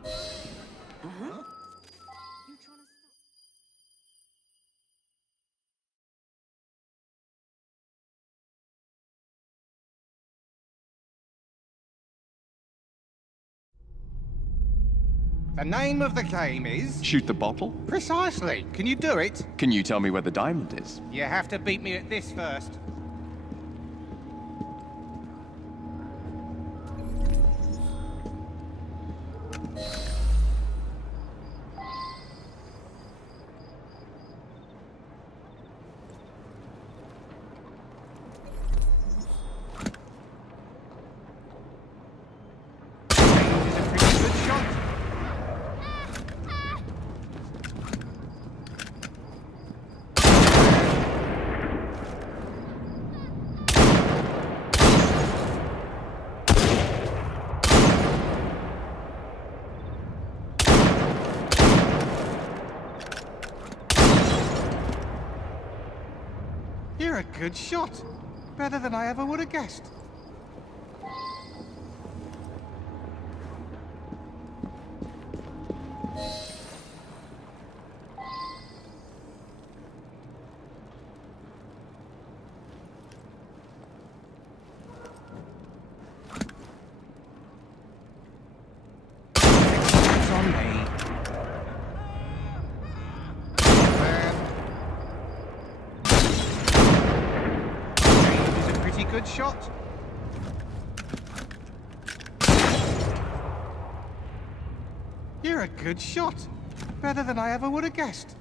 The name of the game is... Shoot the bottle? Precisely. Can you do it? Can you tell me where the diamond is? You have to beat me at this first. You're a good shot. Better than I ever would have guessed. It's on me. Good shot. You're a good shot. Better than I ever would have guessed.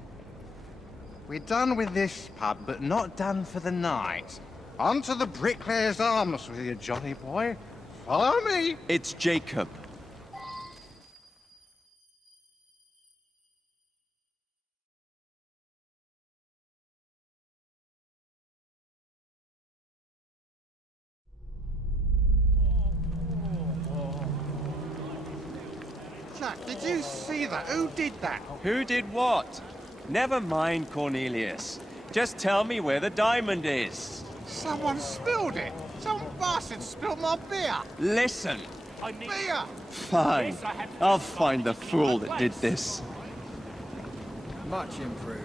We're done with this pub, but not done for the night. On to the Bricklayer's Arms with you, Johnny boy. Follow me. It's Jacob. Jack, did you see that? Who did that? Who did what? Never mind, Cornelius. Just tell me where the diamond is. Someone spilled it. Some bastard spilled my beer. Listen. Beer. Fine. I'll find the fool that did this. Much improved.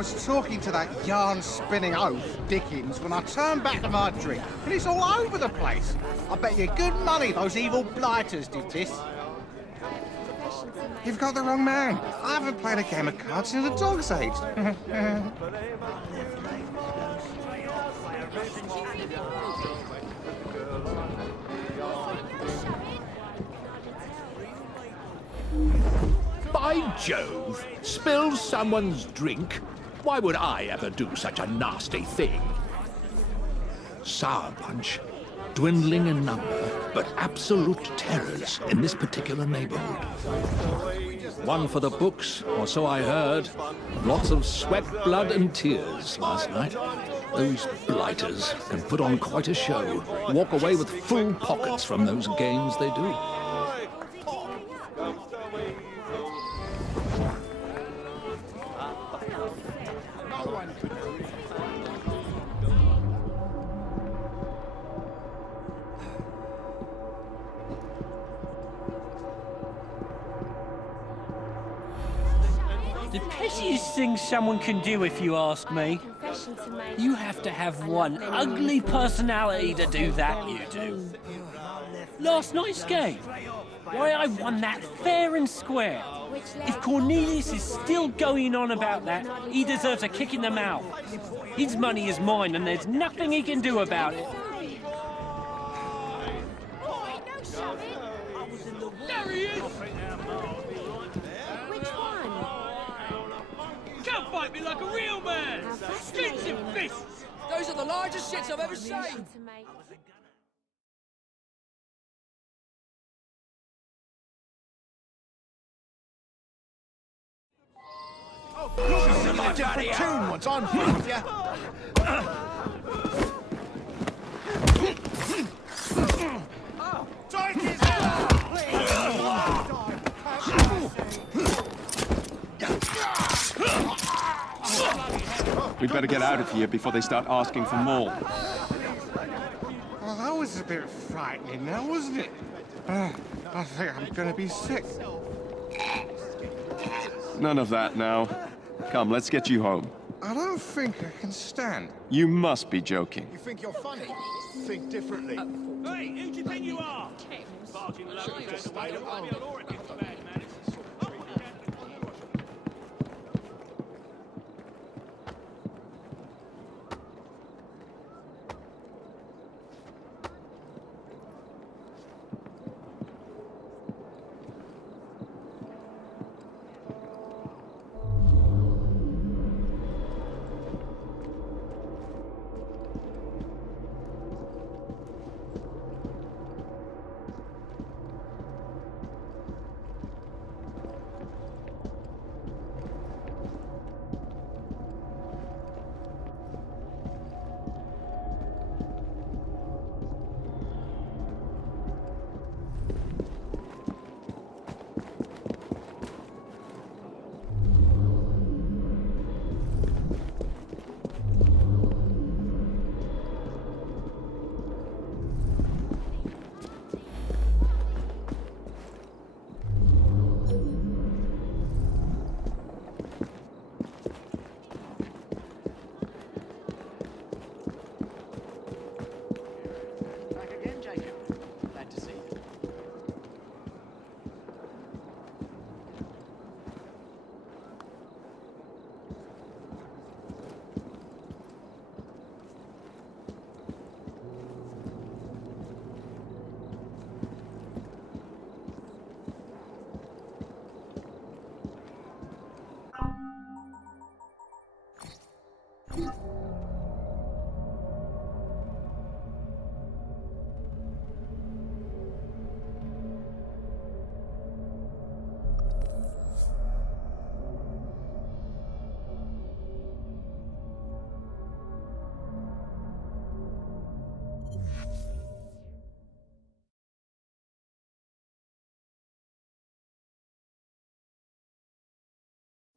was talking to that yarn-spinning oaf, Dickens, when I turned back to my drink, and it's all over the place. I bet you good money those evil blighters did this. You've got the wrong man. I haven't played a game of cards since a dog's age. By Jove! Spill someone's drink? Why would I ever do such a nasty thing? Sour punch, dwindling in number, but absolute terrors in this particular neighborhood. One for the books, or so I heard. Lots of sweat, blood, and tears last night. Those blighters can put on quite a show. Walk away with full pockets from those games they do. The pettiest thing someone can do, if you ask me. You have to have one ugly personality to do that, you do. Last night's game. Why, I won that fair and square. If Cornelius is still going on about that, he deserves a kick in the mouth. His money is mine, and there's nothing he can do about it. There he is! Come fight me like a real man! Fists and fists! Those are the largest shits I've ever seen! This is a different tune once I'm through with you. Take his We'd better get out of here before they start asking for more. Well, that was a bit frightening now, wasn't it? I think I'm gonna be sick. None of that now. Come, let's get you home. I don't think I can stand. You must be joking. You think you're funny? Think differently. Hey, who do you think you are? Barging low down the way to find your law against bad manners.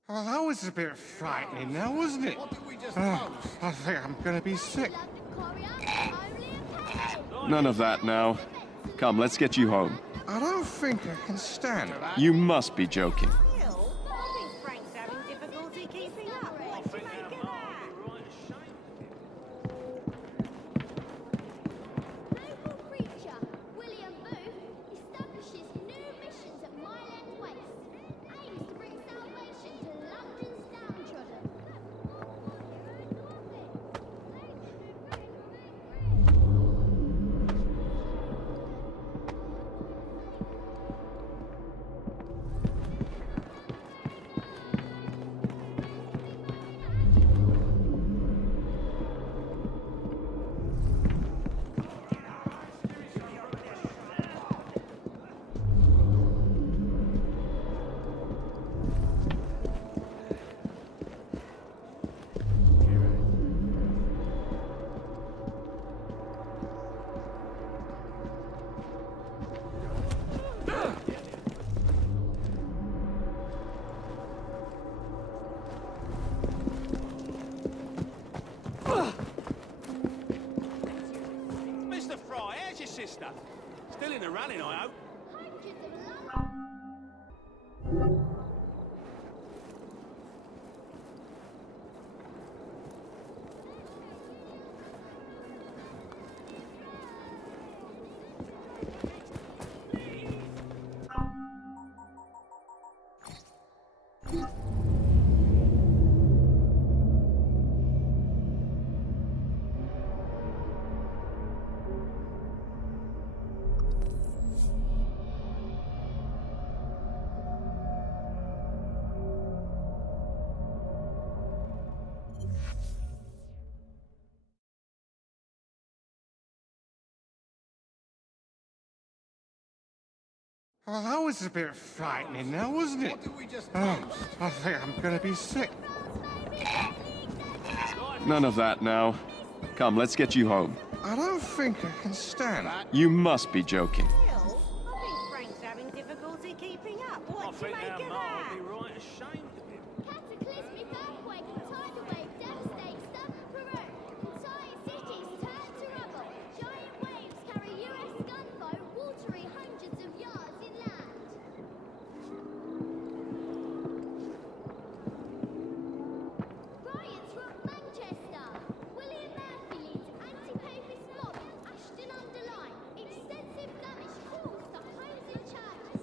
Well, that was a bit frightening now, wasn't it? I think I'm gonna be sick. None of that now. Come, let's get you home. I don't think I can stand. You must be joking. Frank's having difficulty keeping up. in the running, I hope. Well, that was a bit frightening now, wasn't it? Oh, I think I'm gonna be sick. None of that now. Come, let's get you home. I don't think I can stand. You must be joking. I think Frank's having difficulty keeping up. What do you make of that? I'll be right ashamed of him. Cataclysmic earthquake and tidal wave devastate southern Peru. Entire cities turn to rubble. Giant waves carry US gunboat watering hundreds of yards inland. Riots rock Manchester. William Murphy leads anti-papist mob in Ashton-under-Lyne. Extensive damage caused to homes and churches.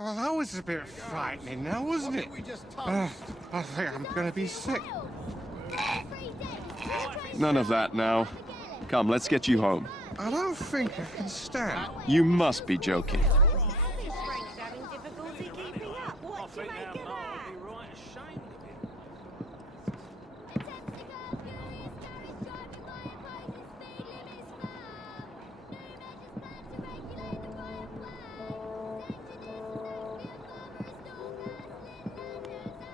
Well, that was a bit frightening now, wasn't it? I think I'm gonna be sick. None of that now. Come, let's get you home. I don't think I can stand. You must be joking. I think Frank's having difficulty keeping up. What do you make of that? I'll be right ashamed of him. Attempts to curb furious carriage driving by opposing speed limits found. New measures plan to regulate the right of way. Engineers suspect to be a farmer installed gas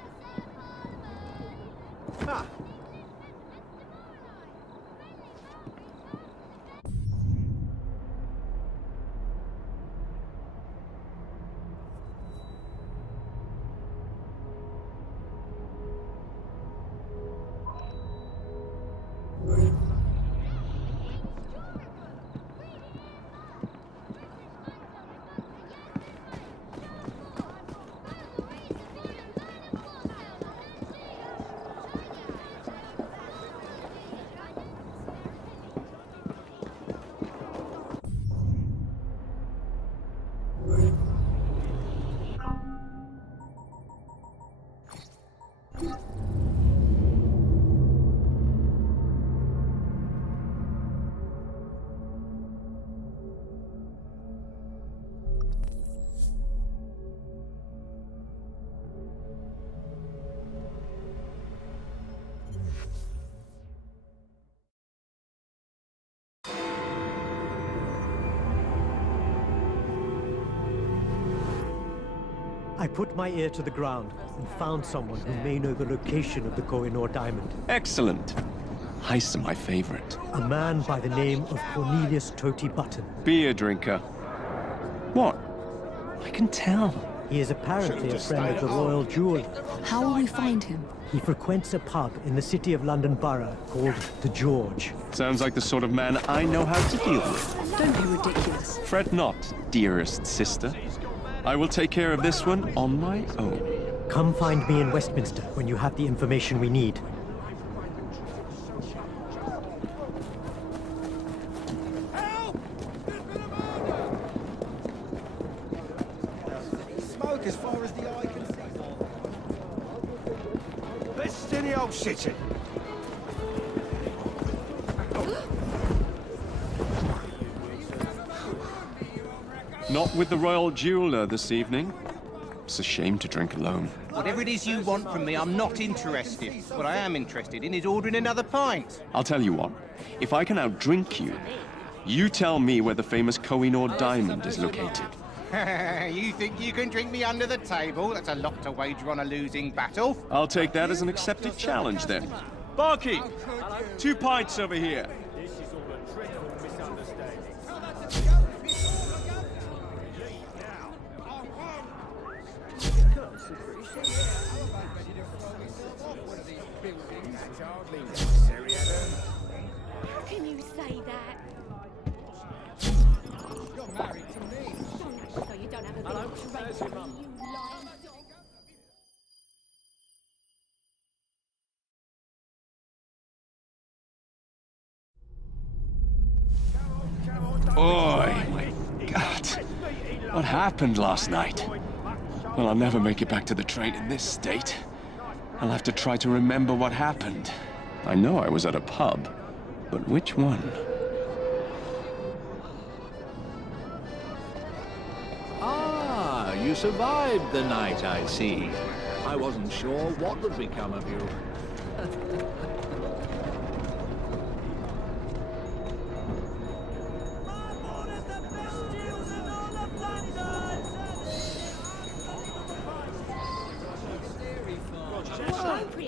Lynn Landers outside Parliament. I put my ear to the ground and found someone who may know the location of the Koh-i-Noor diamond. Excellent. Heists are my favorite. A man by the name of Cornelius Toty Button. Beer drinker. What? I can tell. He is apparently a friend of the royal jeweler. How will we find him? He frequents a pub in the City of London Borough called The George. Sounds like the sort of man I know how to deal with. Don't be ridiculous. Fret not, dearest sister. I will take care of this one on my own. Come find me in Westminster when you have the information we need. the old city. Not with the royal jeweler this evening. It's a shame to drink alone. Whatever it is you want from me, I'm not interested. What I am interested in is ordering another pint. I'll tell you what. If I can outdrink you, you tell me where the famous Koh-i-Noor diamond is located. You think you can drink me under the table? That's a lot to wager on a losing battle. I'll take that as an accepted challenge, then. Barkeep, 2 pints over here. This is all a dreadful misunderstanding. How can you say that? You're married to me. Don't act as though you don't have a bit of training, you lying dog. Oi, my God. What happened last night? Well, I'll never make it back to the train in this state. I'll have to try to remember what happened. I know I was at a pub, but which one? Ah, you survived the night, I see. I wasn't sure what would become of you.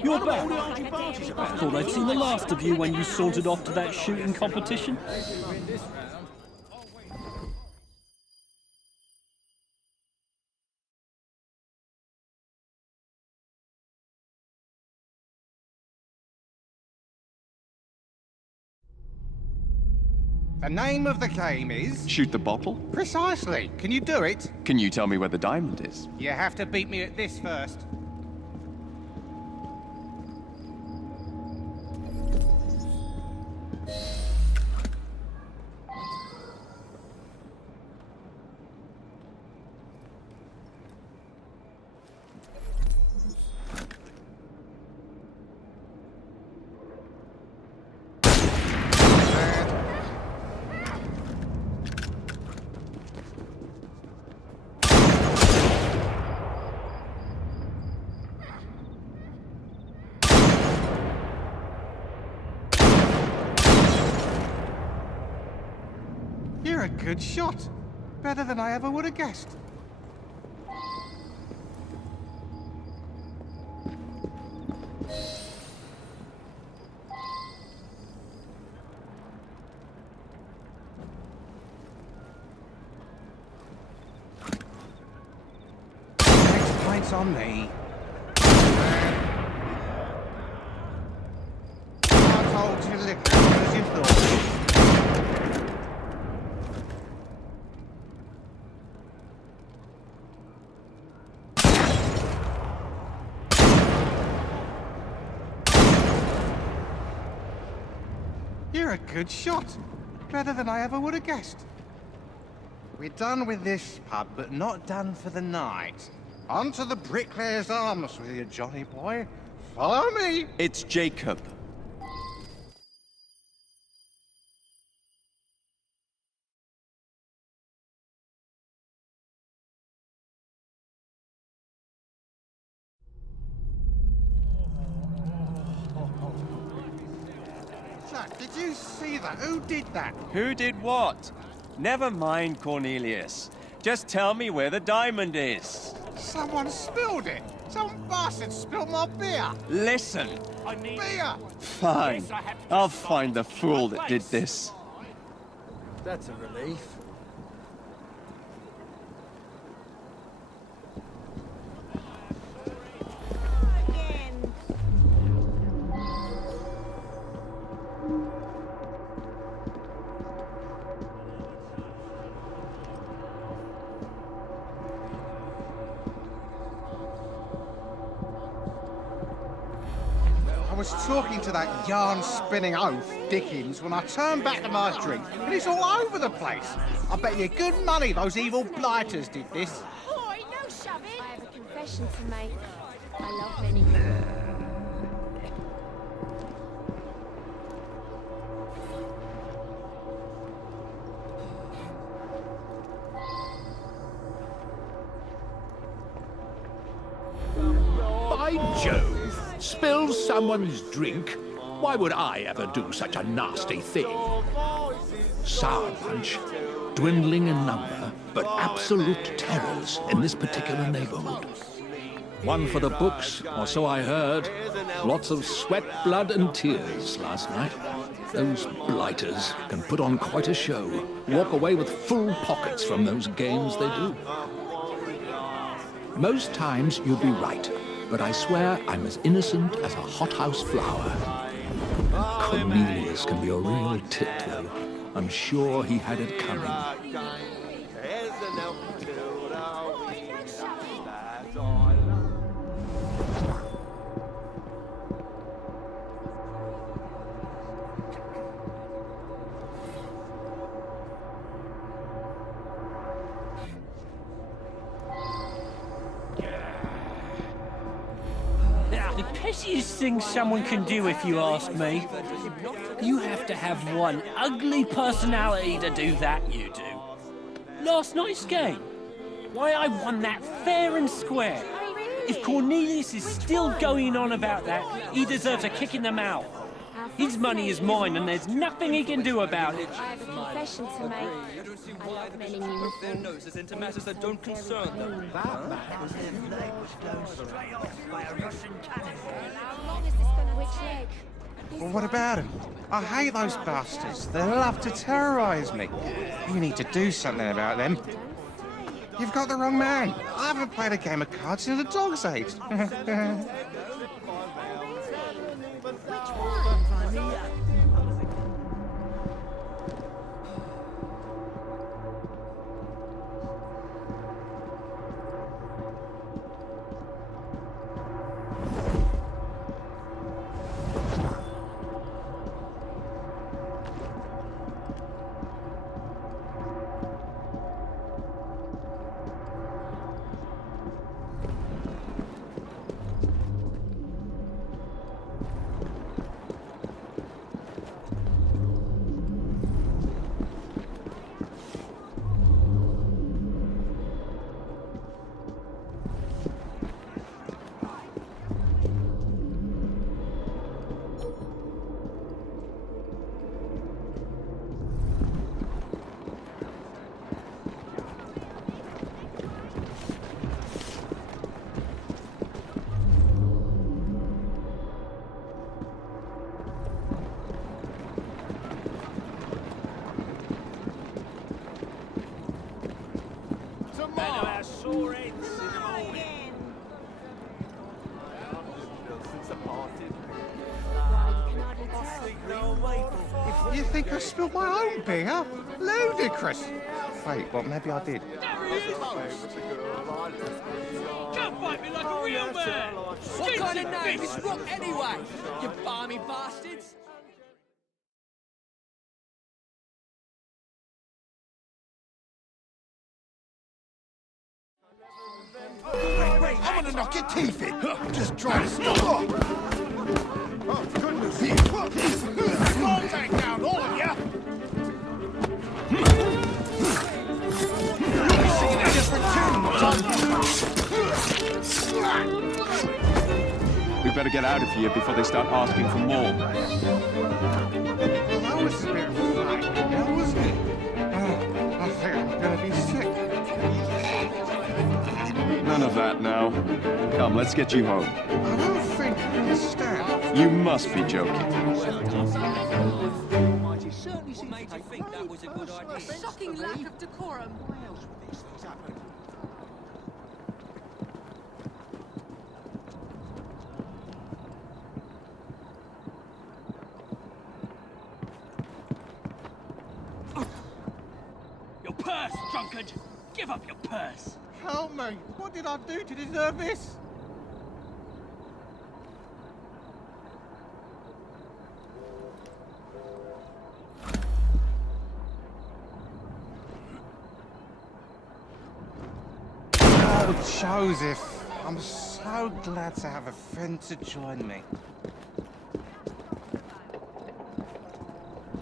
You're back. I thought I'd seen the last of you when you sauntered off to that shooting competition. The name of the game is... Shoot the bottle? Precisely. Can you do it? Can you tell me where the diamond is? You have to beat me at this first. You're a good shot. Better than I ever would have guessed. Next point's on me. Can't hold your liquor as you thought. You're a good shot. Better than I ever would have guessed. We're done with this pub, but not done for the night. On to the Bricklayer's Arms with you, Johnny boy. Follow me. It's Jacob. Jack, did you see that? Who did that? Who did what? Never mind, Cornelius. Just tell me where the diamond is. Someone spilled it. Some bastard spilled my beer. Listen. Beer. Fine. I'll find the fool that did this. That's a relief. I was talking to that yarn-spinning oaf, Dickens, when I turned back to my drink, and it's all over the place. I bet you good money those evil blighters did this. Oi, no shoving! I have a confession to make. I love many By Jove! Spills someone's drink? Why would I ever do such a nasty thing? Sour punch, dwindling in number, but absolute terrors in this particular neighborhood. One for the books, or so I heard. Lots of sweat, blood, and tears last night. Those blighters can put on quite a show. Walk away with full pockets from those games they do. Most times you'd be right, but I swear I'm as innocent as a hothouse flower. Cornelius can be a real tit, though. I'm sure he had it coming. The pettiest thing someone can do, if you ask me. You have to have one ugly personality to do that, you do. Last night's game. Why, I won that fair and square. If Cornelius is still going on about that, he deserves a kick in the mouth. His money is mine, and there's nothing he can do about it. I have a confession to make. I love men in uniform. Their noses into matters that don't concern them. That man was his leg was blown straight off by a Russian cannon. How long is this gonna which leg? Well, what about him? I hate those bastards. They love to terrorize me. You need to do something about them. You've got the wrong man. I haven't played a game of cards since the dog's age. You think I spilled my own beer? Ludicrous. Wait, well, maybe I did. Come fight me like a real man! What kind of name is Rock anyway, you barmy bastards? Wait, I'm gonna knock your teeth in. Just try to stop. Oh, goodness. I'll take down all of you. Singing a different tune. We better get out of here before they start asking for more. Well, that was a bit of fun, now, wasn't it? I think I'm gonna be sick. None of that now. Come, let's get you home. I don't think I can stand. You must be joking. Certainly made you think that was a good idea. Shocking lack of decorum. Why else would these things happen? Your purse, drunkard! Give up your purse! Help me! What did I do to deserve this? Oh, Joseph, I'm so glad to have a friend to join me.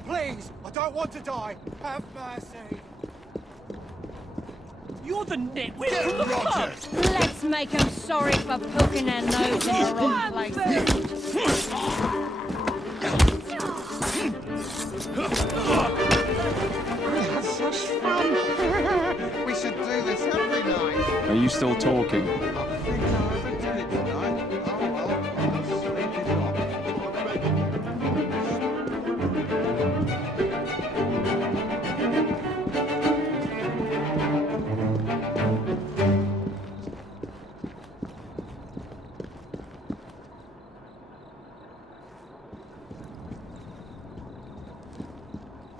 Please, I don't want to die. Have mercy. You're the nitwit from the pub! Let's make them sorry for poking their nose in the wrong place. We had such fun. We should do this every night. Are you still talking? I think I overdid it tonight. Oh well, I'll sleep it off.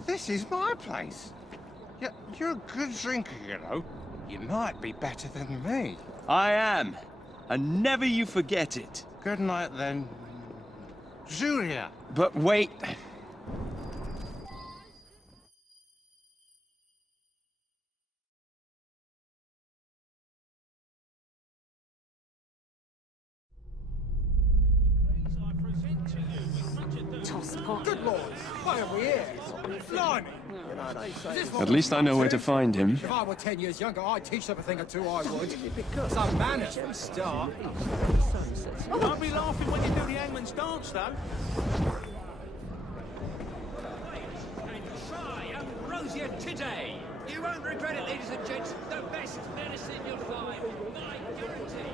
This is my place. You're a good drinker, you know. You might be better than me. I am. And never you forget it. Good night, then. Julia. But wait. Tosspot. Good lord, why are we here? Blimey! You know, they say... At least I know where to find him. If I were 10 years younger, I'd teach them a thing or two, I would. Some manners for a start. Don't be laughing when you do the hangman's dance, though. Try ambrosia today. You won't regret it, ladies and gents. The best medicine you'll find. I guarantee.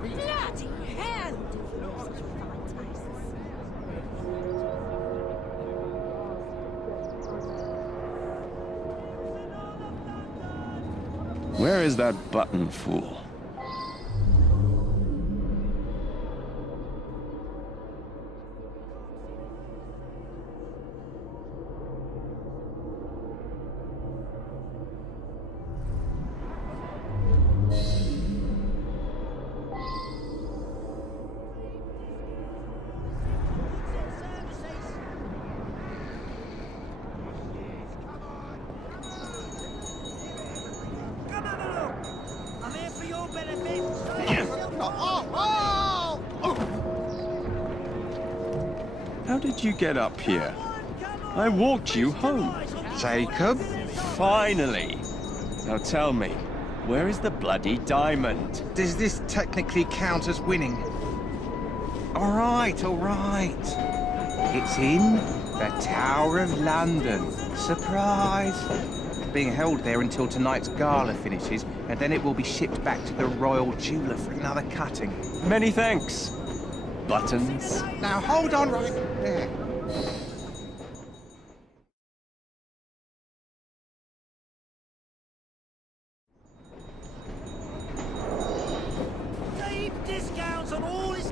Bloody hell! Where is that button fool? I'm here for your benefit. How did you get up here? I walked you home. Jacob? Finally! Now tell me, where is the bloody diamond? Does this technically count as winning? All right, all right. It's in the Tower of London. Surprise! Being held there until tonight's gala finishes, and then it will be shipped back to the Royal Jeweller for another cutting. Many thanks. Buttons. Now hold on right there. Deep discounts on all this.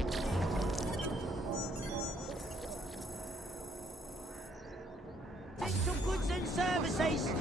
Dental goods and services.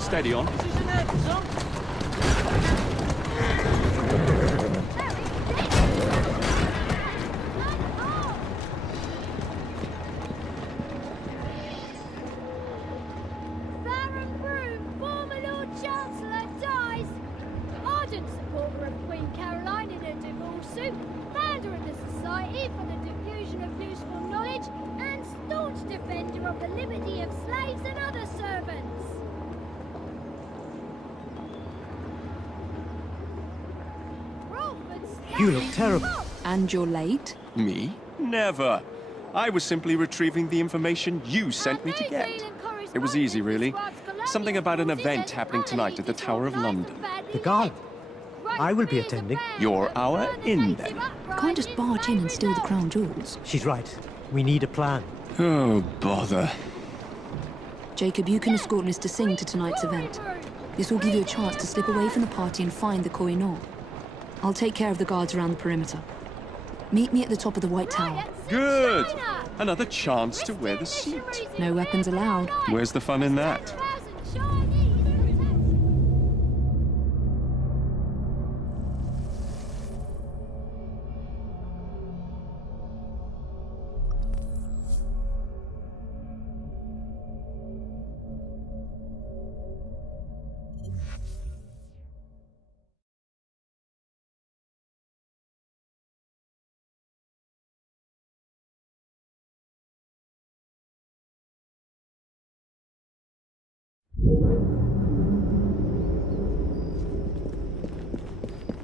Steady on. Baron Broom, former Lord Chancellor, dies. Ardent supporter of Queen Caroline in her divorce suit, founder of the Society for the Diffusion of Useful Knowledge, and staunch defender of the liberty of slaves and other servants. You look terrible. And you're late? Me? Never. I was simply retrieving the information you sent me to get. It was easy, really. Something about an event happening tonight at the Tower of London. The guard. I will be attending. You're our in, then. Can't just barge in and steal the crown jewels. She's right. We need a plan. Oh, bother. Jacob, you can escort Mr. Singh to tonight's event. This will give you a chance to slip away from the party and find the Koh-i-Noor. I'll take care of the guards around the perimeter. Meet me at the top of the White Tower. Good! Another chance to wear the suit. No weapons allowed. Where's the fun in that?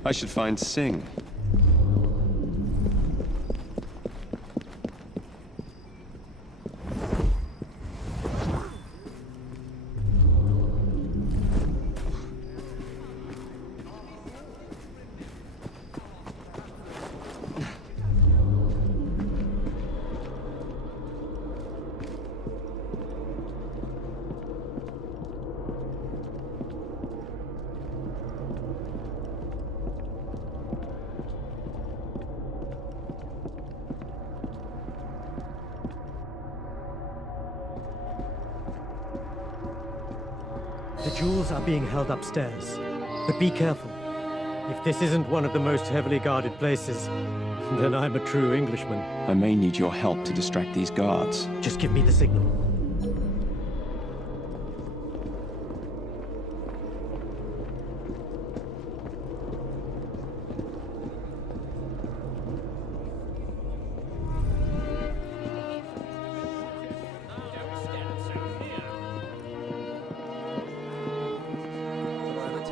I should find Singh. The jewels are being held upstairs. But be careful. If this isn't one of the most heavily guarded places, then I'm a true Englishman. I may need your help to distract these guards. Just give me the signal.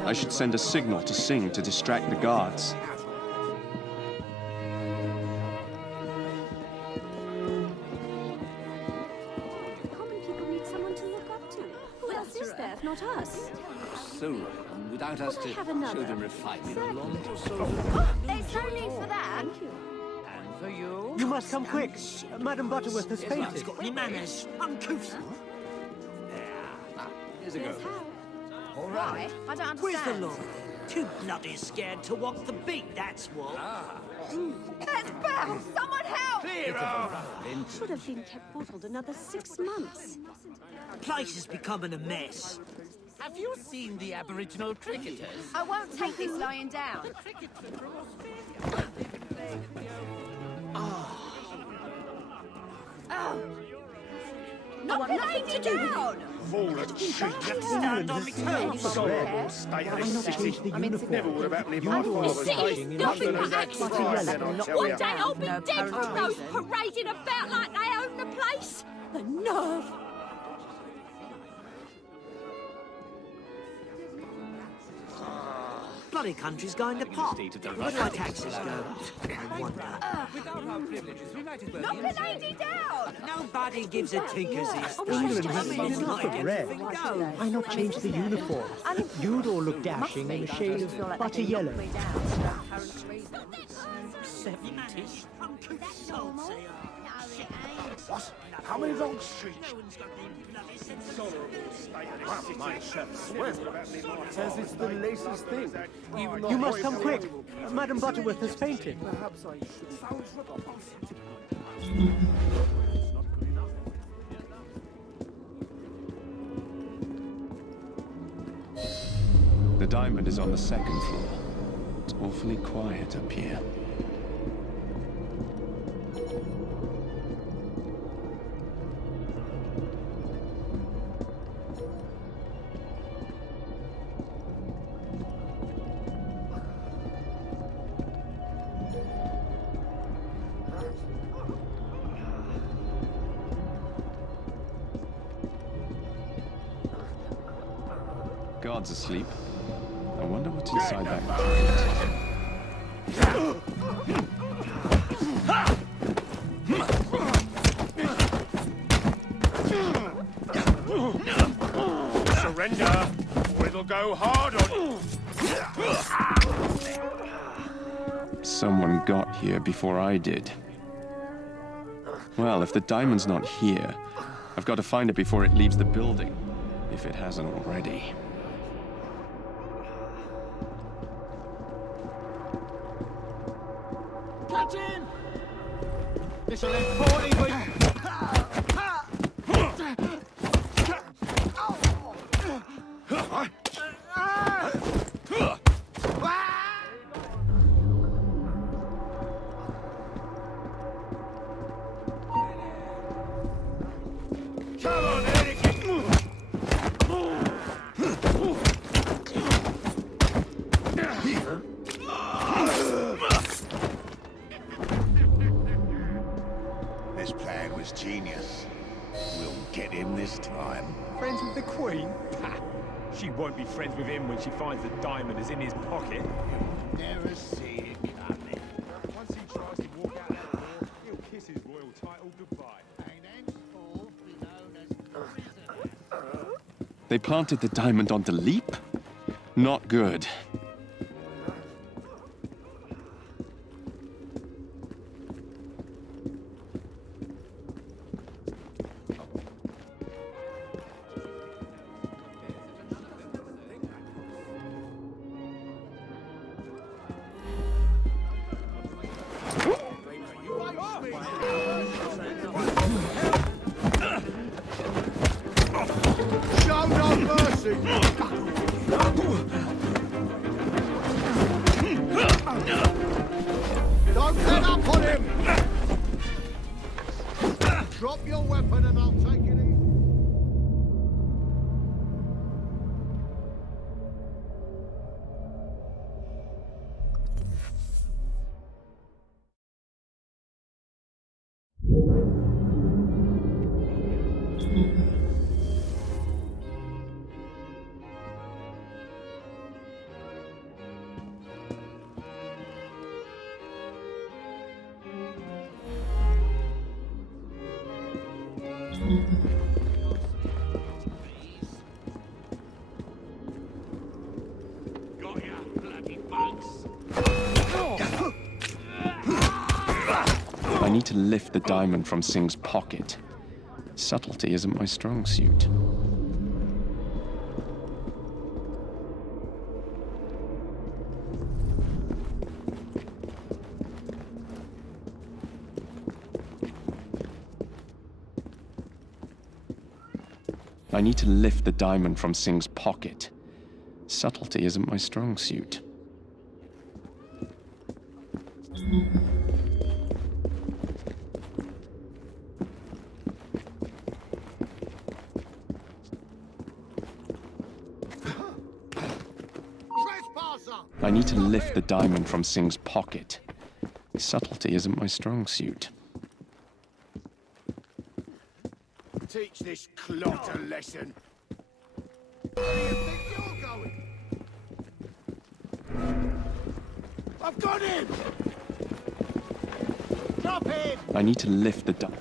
I should send a signal to Singh to distract the guards. Common people need someone to look up to. Who else is there if not us? So wrong, without us to have another? show them refinement along. There's no need for that. Thank you. And for you? You must come quick. Madam Butterworth has fainted. Got any manners? Uncouth. Here's a go. All right. I don't understand. Where's the law? Too bloody scared to walk the beat, that's what. Let's bounce! Someone help! Should have been kept bottled another 6 months. Place is becoming a mess. Have you seen the Aboriginal cricketers? I won't take this lying down. Lady down! Fall of cheek. Stand on me toes. Stay in this city. Never would have happened in my The father's city's day. nothing but That's extra. right, then, I'll tell One ya. day I'll be dead from those parading about like they own the place. The nerve. Bloody country's going to pot. Where do our taxes go? I wonder. Without our privileges, we might as well Knock the lady down! Nobody gives a tinker's England has been enough of red. Why not change the uniform? You'd all look dashing in a shade of butter yellow. 70s. What? How many long streets? Says it's the latest thing. You must come quick. Madam Butterworth has fainted. Perhaps I should. The diamond is on the second floor. It's awfully quiet up here. Guard's asleep. I wonder what's inside that crate. Surrender, or it'll go hard on you. Someone got here before I did. Well, if the diamond's not here, I've got to find it before it leaves the building, if it hasn't already. Catch him! This'll end poorly, but... Come on, Anakin! This plan was genius. We'll get him this time. Friends with the Queen? Ha! She won't be friends with him when she finds the diamond is in his pocket. Never see it coming. Once he tries to walk out that door, he'll kiss his royal title goodbye. And henceforth be known as prisoner. They planted the diamond on the leap? Not good. Show no mercy! Don't let up on him! Drop your weapon and I'll take it easy. Got ya, bloody bugs. I need to lift the diamond from Singh's pocket. Subtlety isn't my strong suit. I need to lift the diamond from Singh's pocket. Subtlety isn't my strong suit. need to lift the diamond from Singh's pocket. Subtlety isn't my strong suit. Teach this clot a lesson. Where do you think you're going? I've got him! Drop him! I need to lift the diamond.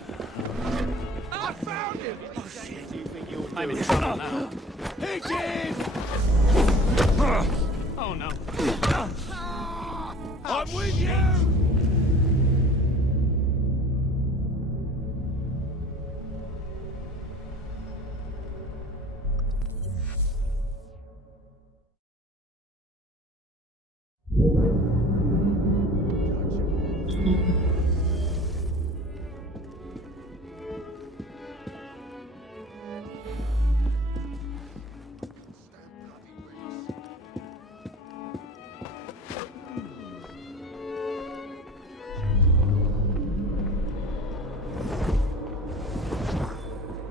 I found him! Oh shit! I'm in trouble now. Hit him! Oh no. I'm with you!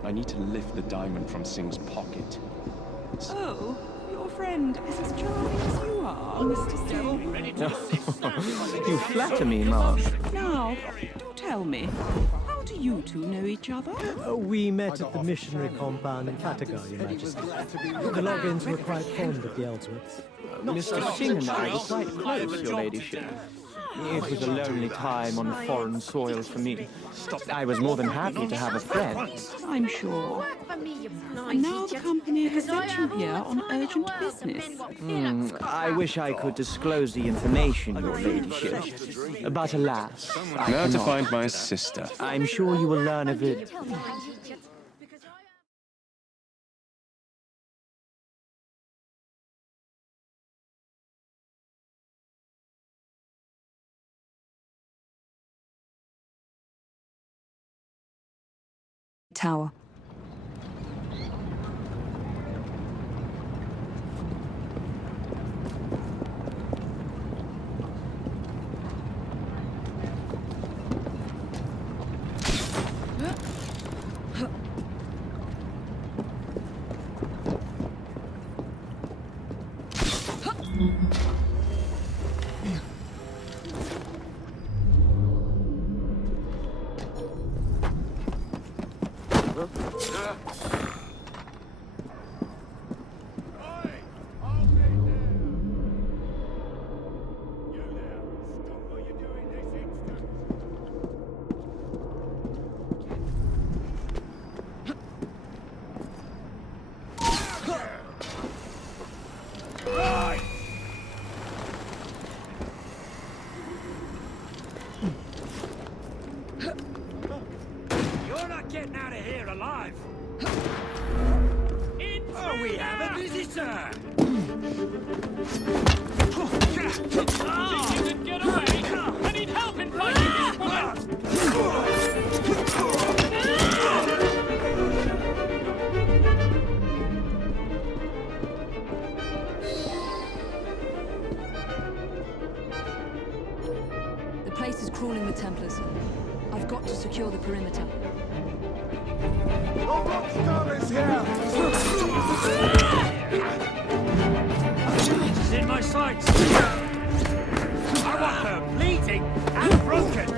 I need to lift the diamond from Singh's pocket. Oh, your friend is as charming as you are, Mr. Singh. You flatter me, Mark. Now, do tell me, how do you two know each other? We met at the missionary compound in Fatagar, Your Majesty. The Loggins were quite fond of the Ellsworths. Mr. Singh and I were quite close, Your Ladyship. It was a lonely time on foreign soil for me. I was more than happy to have a friend. I'm sure. And now the company has sent you here on urgent business. I wish I could disclose the information, Your Ladyship. But alas, I Now to cannot. find my sister. I'm sure you will learn of it. Tower. You're not getting out of here alive. Oh, we have a visitor. Think you can get away? I need help in finding this woman. The place is crawling with Templars. I've got to secure the perimeter. Scum here! She's in my sights. I want her bleeding and broken.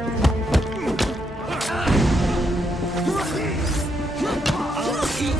I'll eat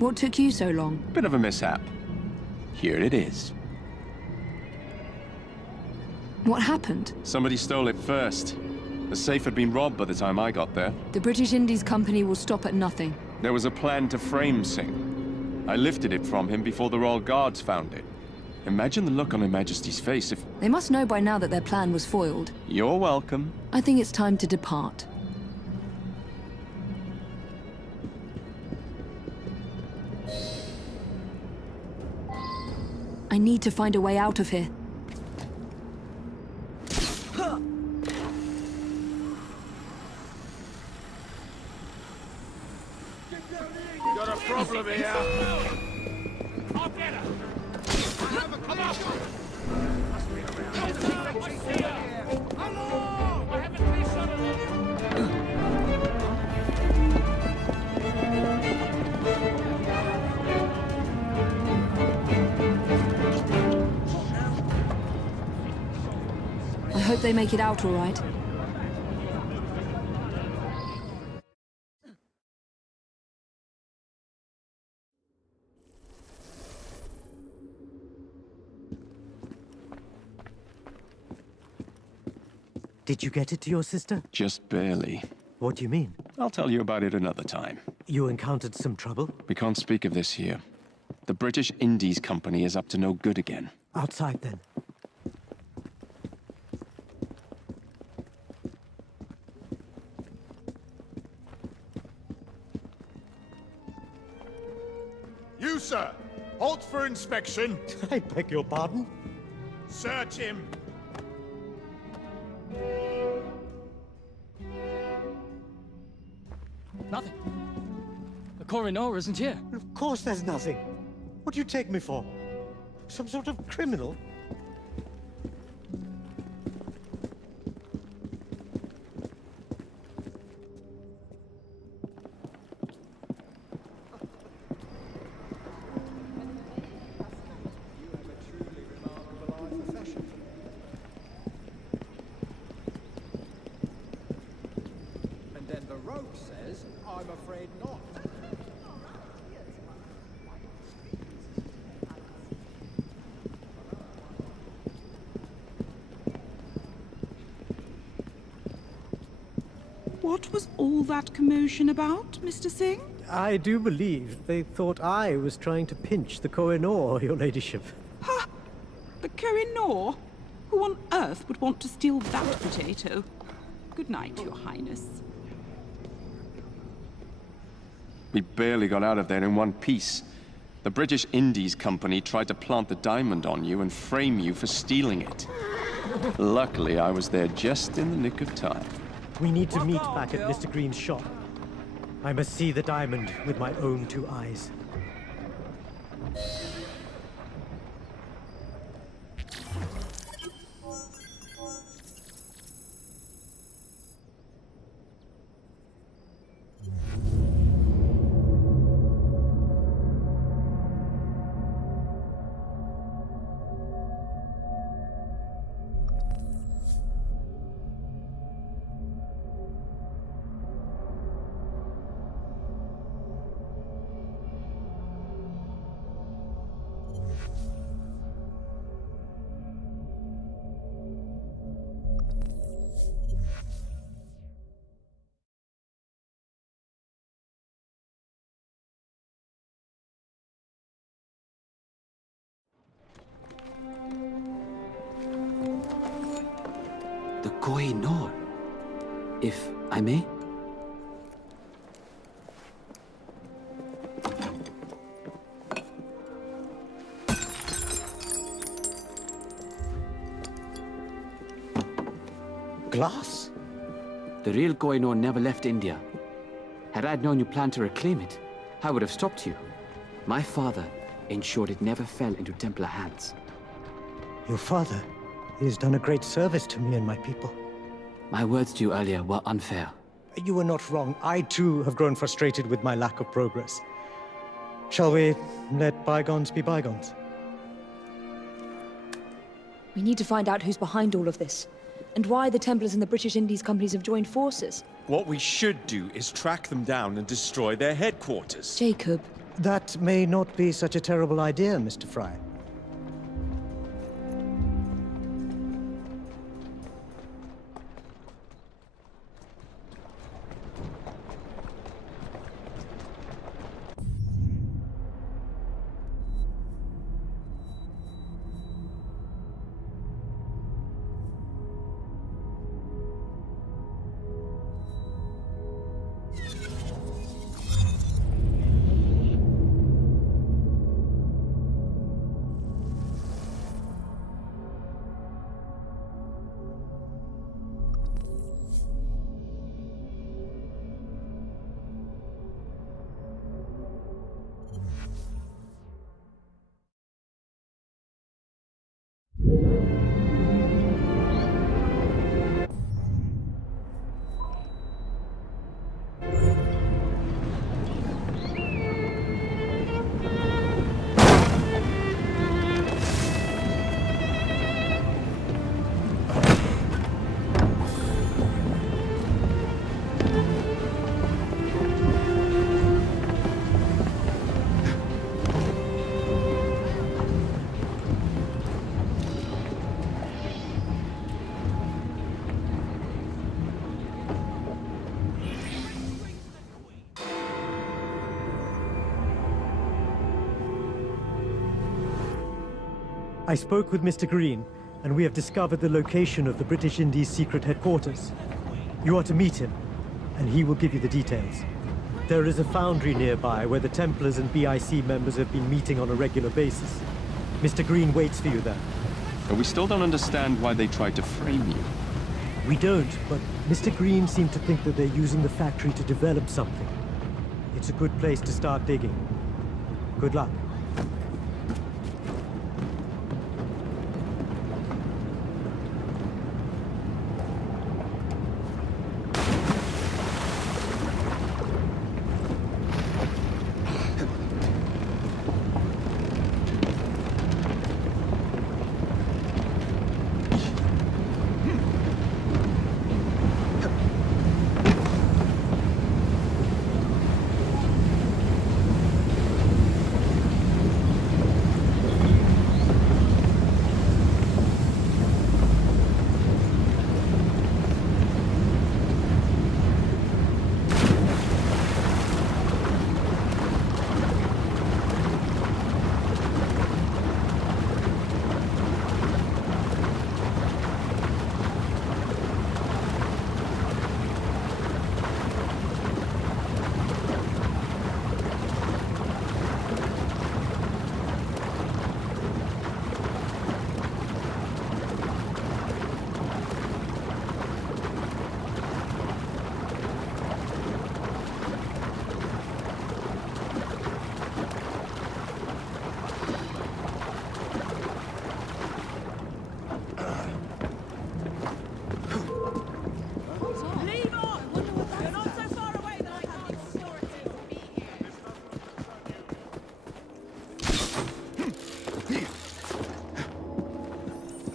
What took you so long? Bit of a mishap. Here it is. What happened? Somebody stole it first. The safe had been robbed by the time I got there. The British Indies Company will stop at nothing. There was a plan to frame Singh. I lifted it from him before the Royal Guards found it. Imagine the look on Her Majesty's face if... They must know by now that their plan was foiled. You're welcome. I think it's time to depart. I need to find a way out of here. Got a problem here. I'll get her. I hope they make it out all right. Did you get it to your sister? Just barely. What do you mean? I'll tell you about it another time. You encountered some trouble? We can't speak of this here. The British Indies Company is up to no good again. Outside, then. You, sir. Halt for inspection. I beg your pardon? Search him. Nothing. The Koh-i-Noor isn't here. Of course there's nothing. What do you take me for? Some sort of criminal? And then the rogue says, I'm afraid not. What was all that commotion about, Mr. Singh? I do believe they thought I was trying to pinch the Koh-i-Noor, your ladyship. Ha! The Koh-i-Noor? Who on earth would want to steal that potato? Good night, Your Highness. We barely got out of there in one piece. The British Indies Company tried to plant the diamond on you and frame you for stealing it. Luckily, I was there just in the nick of time. We need to meet back at Mr. Green's shop. I must see the diamond with my own two eyes. The Koh-i-Noor, if I may? Glass? The real Koh-i-Noor never left India. Had I known you planned to reclaim it, I would have stopped you. My father ensured it never fell into Templar hands. Your father? He has done a great service to me and my people. My words to you earlier were unfair. You were not wrong. I, too, have grown frustrated with my lack of progress. Shall we let bygones be bygones? We need to find out who's behind all of this, and why the Templars and the British Indies companies have joined forces. What we should do is track them down and destroy their headquarters. Jacob. That may not be such a terrible idea, Mr. Fry. I spoke with Mr. Green, and we have discovered the location of the British Indies secret headquarters. You are to meet him, and he will give you the details. There is a foundry nearby where the Templars and BIC members have been meeting on a regular basis. Mr. Green waits for you there. But we still don't understand why they tried to frame you. We don't, but Mr. Green seemed to think that they're using the factory to develop something. It's a good place to start digging. Good luck.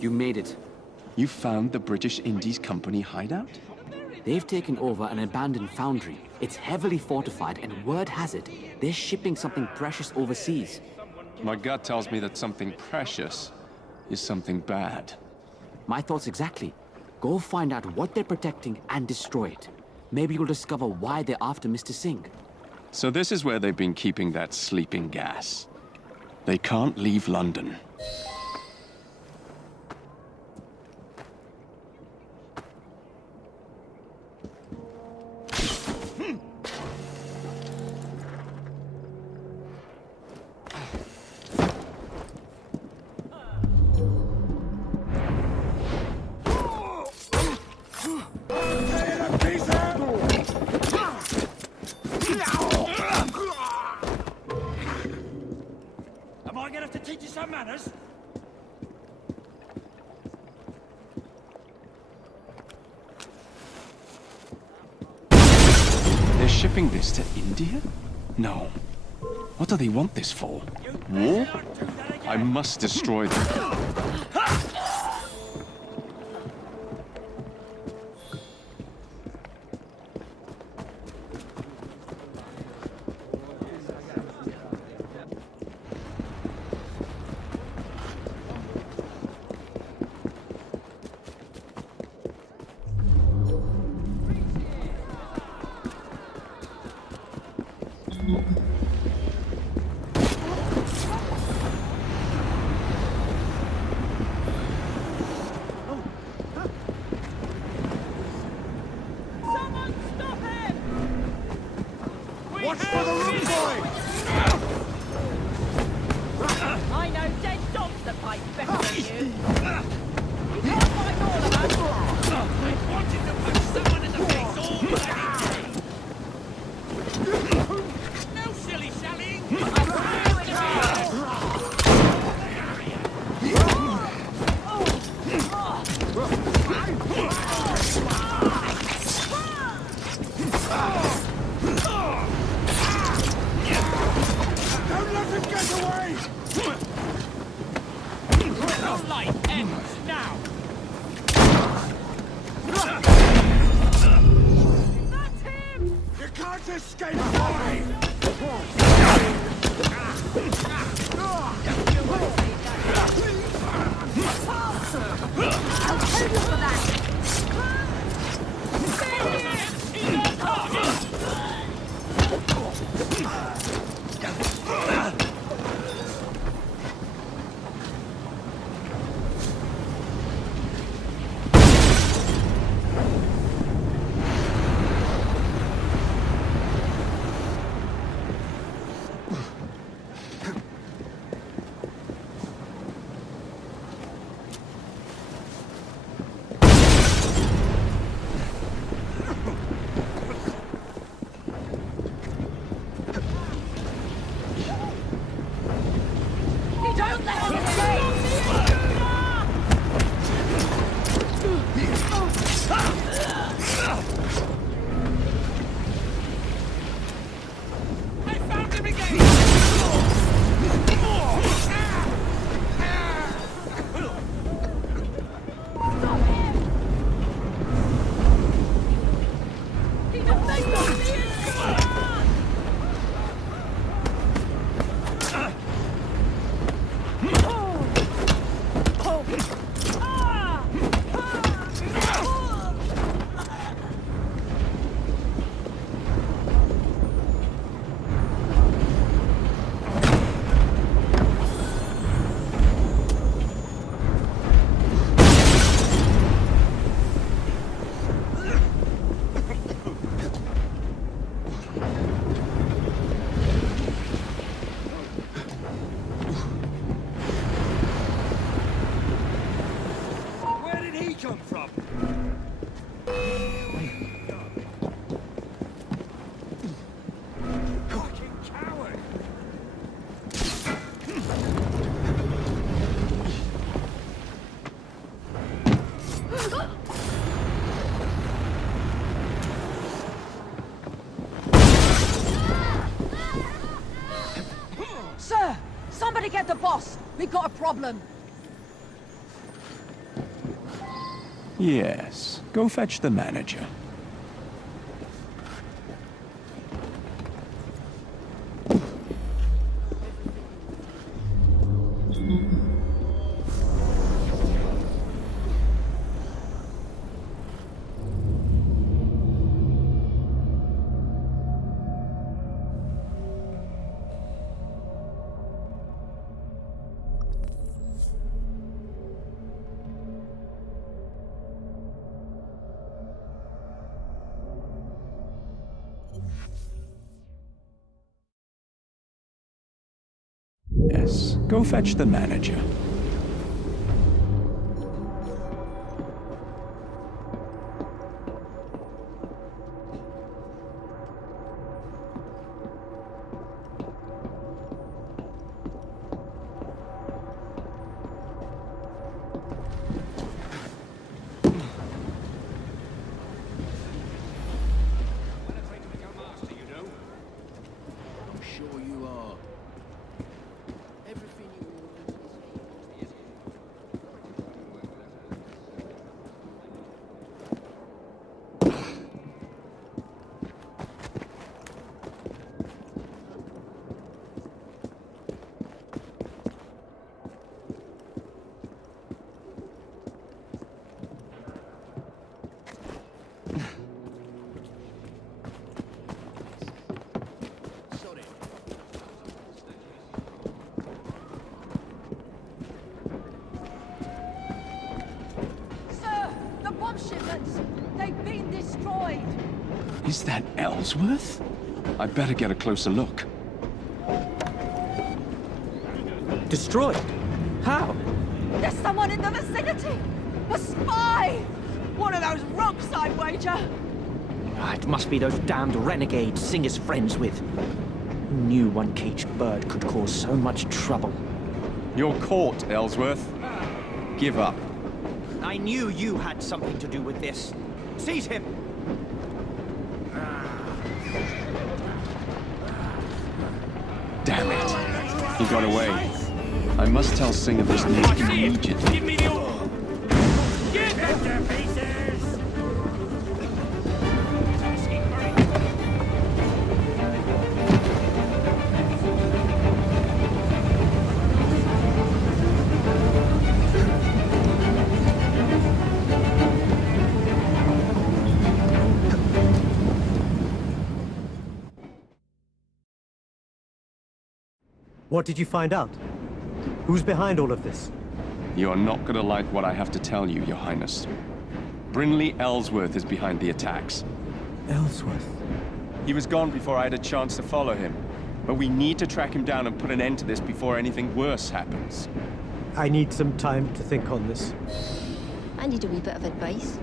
You made it. You found the British Indies Company hideout? They've taken over an abandoned foundry. It's heavily fortified, and word has it, they're shipping something precious overseas. My gut tells me that something precious is something bad. My thoughts exactly. Go find out what they're protecting and destroy it. Maybe you'll discover why they're after Mr. Singh. So this is where they've been keeping that sleeping gas. They can't leave London. Am I gonna have to teach you some manners? They're shipping this to India? No. What do they want this for? War? I must destroy them. Watch for the room boy! I know dead dogs that fight better than you. You can't fight all of us. I wanted to punch someone in the face all bloody day. No silly sallying. life ends now! You can't escape mine! I'll kill you for that! Don't let him escape! I found him again! He defends us! Where did he come from? Fucking coward! Sir, somebody get the boss. We've got a problem. Yes, go fetch the manager. Yes, go fetch the manager. I'm sure you are. Everything you Sir, the bomb shipments! They've been destroyed! Is that Ellsworth? I'd better get a closer look. Destroyed? How? There's someone in the vicinity! A spy! One of those rooks, I'd wager! It must be those damned renegades Sing is friends with. Who knew one caged bird could cause so much trouble? You're caught, Ellsworth. Give up. I knew you had something to do with this. Seize him! Damn it. He got away. I must tell Singh of this news immediately. Give me the order! Get them to pieces! What did you find out? Who's behind all of this? You're not gonna like what I have to tell you, Your Highness. Brinley Ellsworth is behind the attacks. Ellsworth? He was gone before I had a chance to follow him. But we need to track him down and put an end to this before anything worse happens. I need some time to think on this. I need a wee bit of advice.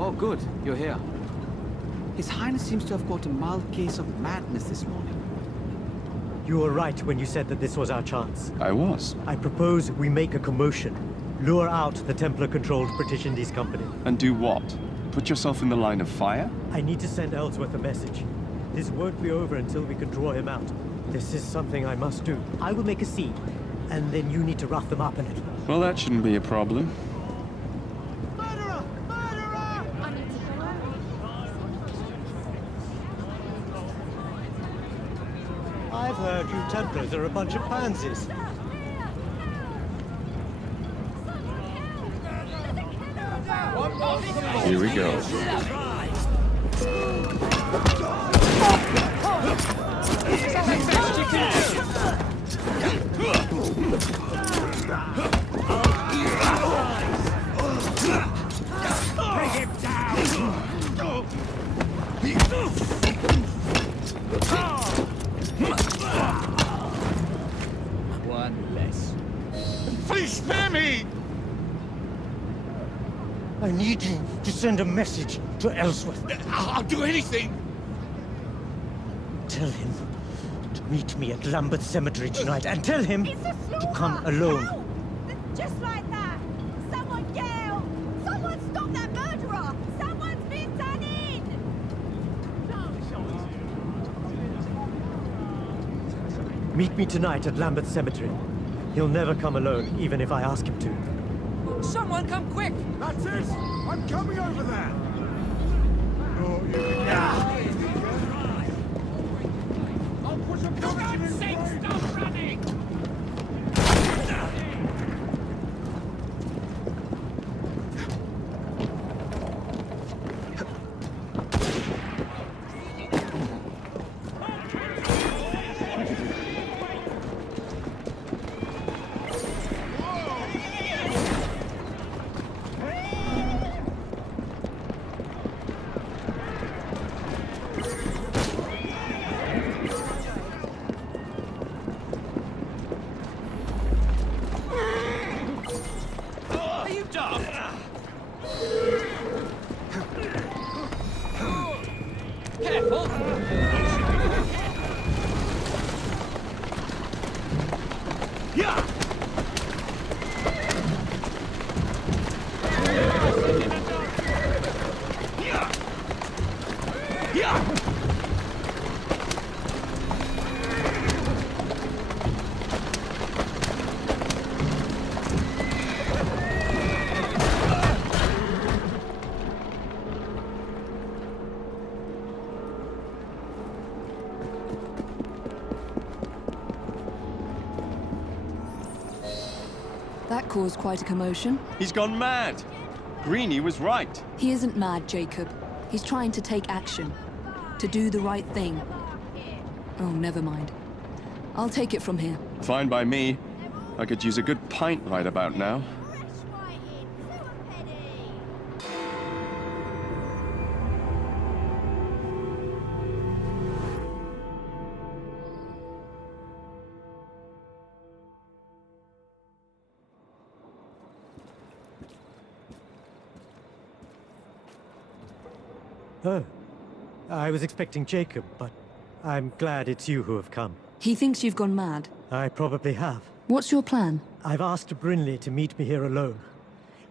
Oh, good. You're here. His Highness seems to have caught a mild case of madness this morning. You were right when you said that this was our chance. I was. I propose we make a commotion. Lure out the Templar-controlled British Indies Company. And do what? Put yourself in the line of fire? I need to send Ellsworth a message. This won't be over until we can draw him out. This is something I must do. I will make a scene, and then you need to rough them up a little. Well, that shouldn't be a problem. I've heard you Templars are a bunch of pansies. Here we go. I need you to send a message to Ellsworth. I'll do anything! Tell him to meet me at Lambeth Cemetery tonight, and tell him to come alone. Just like that! Someone yell! Someone stop that murderer! Someone's been done in! Meet me tonight at Lambeth Cemetery. He'll never come alone, even if I ask him to. Someone come quick! That's it! I'm coming over there! I'll push a pumpkin in front! Stop running! Are you dumb? Careful! Yeah! Yeah! That caused quite a commotion. He's gone mad. Greenie was right. He isn't mad, Jacob. He's trying to take action. To do the right thing. Oh, never mind. I'll take it from here. Fine by me. I could use a good pint right about now. Oh, I was expecting Jacob, but I'm glad it's you who have come. He thinks you've gone mad. I probably have. What's your plan? I've asked Brinley to meet me here alone.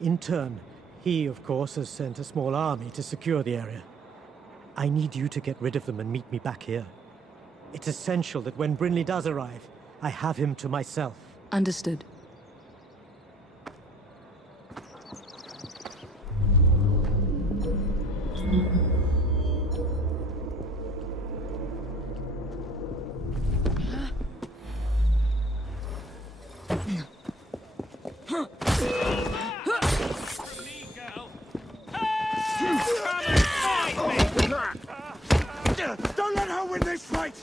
In turn, he, of course, has sent a small army to secure the area. I need you to get rid of them and meet me back here. It's essential that when Brinley does arrive, I have him to myself. Understood. Don't let her win this fight!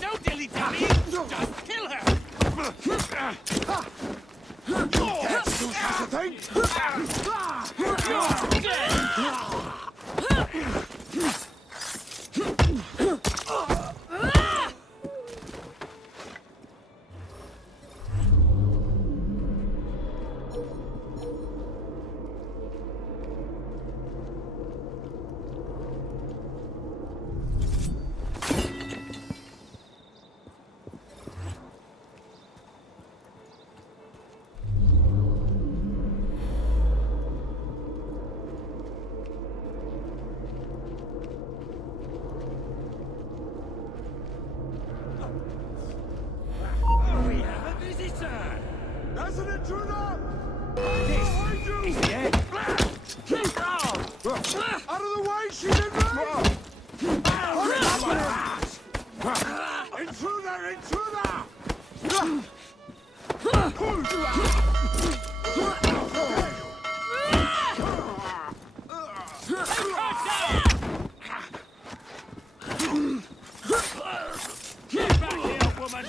No dilly-dally! Just kill her! That's too such a thing! There's an intruder! Behind you! He's dead. Out of the way, she didn't run! Intruder! Intruder! Get back here, woman!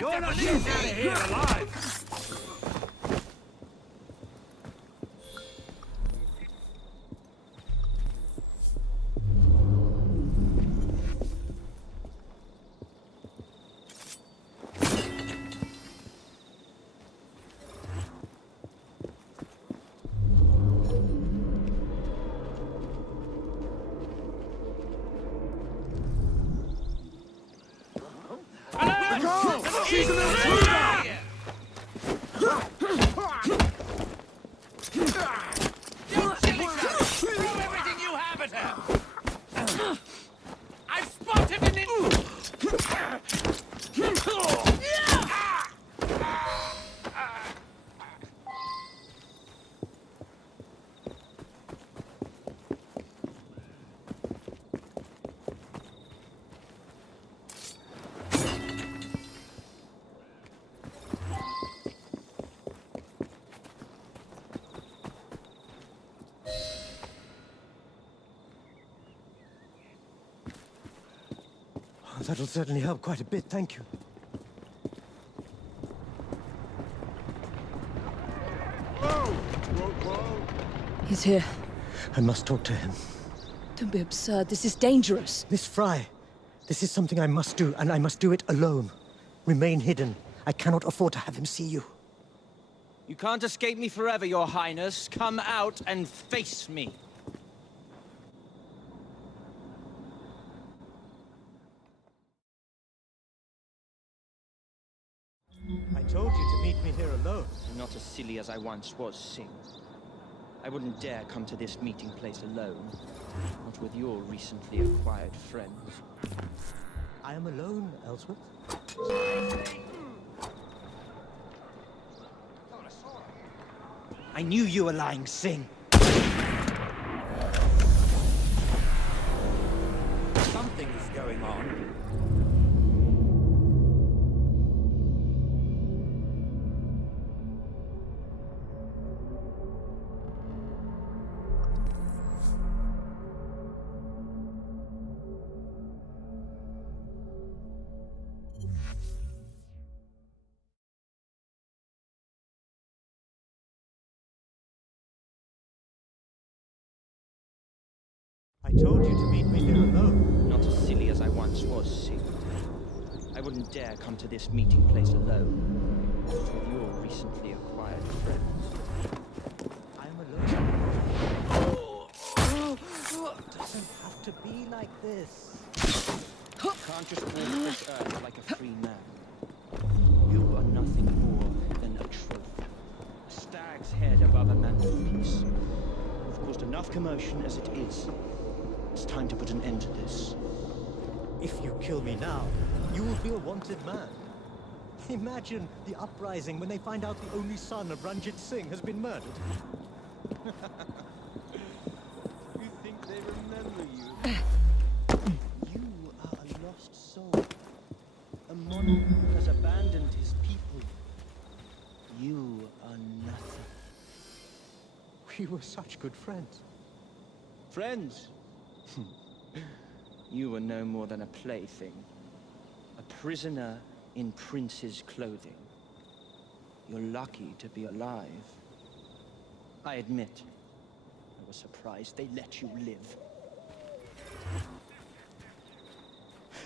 You're not getting out of here alive! She's an intruder! You silly son! Throw everything you have at her! I've spotted an That'll certainly help quite a bit, thank you. He's here. I must talk to him. Don't be absurd. This is dangerous. Miss Fry, this is something I must do, and I must do it alone. Remain hidden. I cannot afford to have him see you. You can't escape me forever, Your Highness. Come out and face me. I told you to meet me here alone. I'm not as silly as I once was, Singh. I wouldn't dare come to this meeting place alone. Not with your recently acquired friends. I am alone, Ellsworth. I knew you were lying, Singh. Something is going on. I told you to meet me here alone. Not as silly as I once was, Singh. I wouldn't dare come to this meeting place alone. Not with your recently acquired friends. I am alone. It doesn't have to be like this. You can't just walk this earth like a free man. You are nothing more than a trophy. A stag's head above a mantelpiece. You've caused enough commotion as it is. It's time to put an end to this. If you kill me now, you will be a wanted man. Imagine the uprising when they find out the only son of Ranjit Singh has been murdered. You think they remember you? You are a lost soul. A monarch who has abandoned his people. You are nothing. We were such good friends. Friends? You were no more than a plaything. A prisoner in prince's clothing. You're lucky to be alive. I admit, I was surprised they let you live.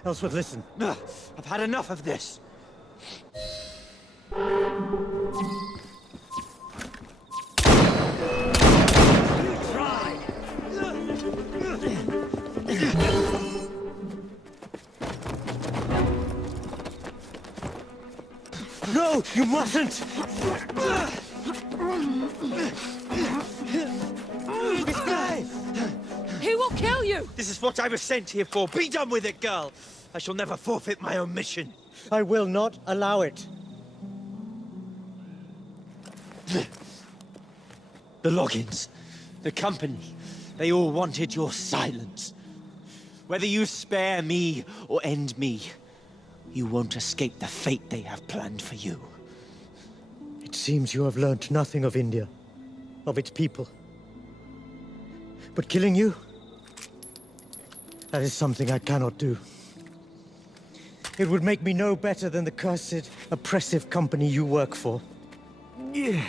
Ellsworth, listen. I've had enough of this. No, you mustn't! This guy! He will kill you! This is what I was sent here for. Be done with it, girl! I shall never forfeit my own mission. I will not allow it. The Loggins, the company, they all wanted your silence. Whether you spare me or end me, you won't escape the fate they have planned for you. It seems you have learnt nothing of India, of its people. But killing you, that is something I cannot do. It would make me no better than the cursed, oppressive company you work for. You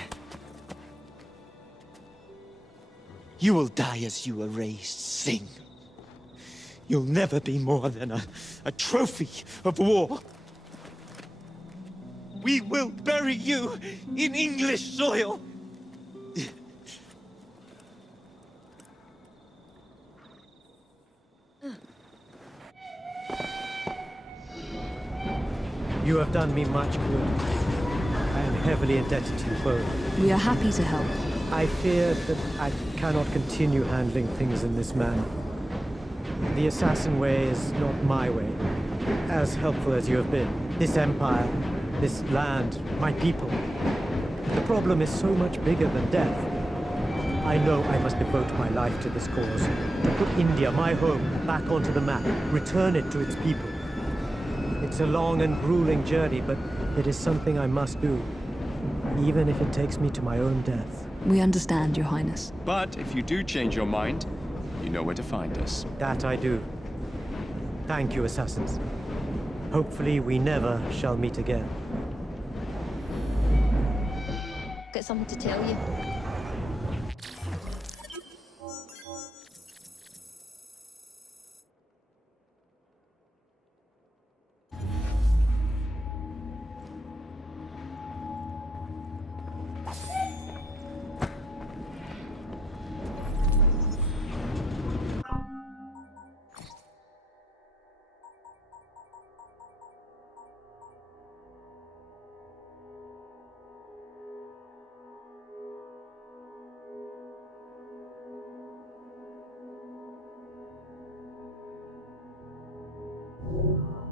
will die as you were raised, Sing. You'll never be more than a trophy of war. We will bury you in English soil. You have done me much good. I am heavily indebted to you both. We are happy to help. I fear that I cannot continue handling things in this manner. The assassin way is not my way. As helpful as you have been. This empire, this land, my people. The problem is so much bigger than death. I know I must devote my life to this cause. To put India, my home, back onto the map. Return it to its people. It's a long and grueling journey, but it is something I must do. Even if it takes me to my own death. We understand, Your Highness. But if you do change your mind, you know where to find us. That I do. Thank you, assassins. Hopefully we never shall meet again. Got something to tell you. you.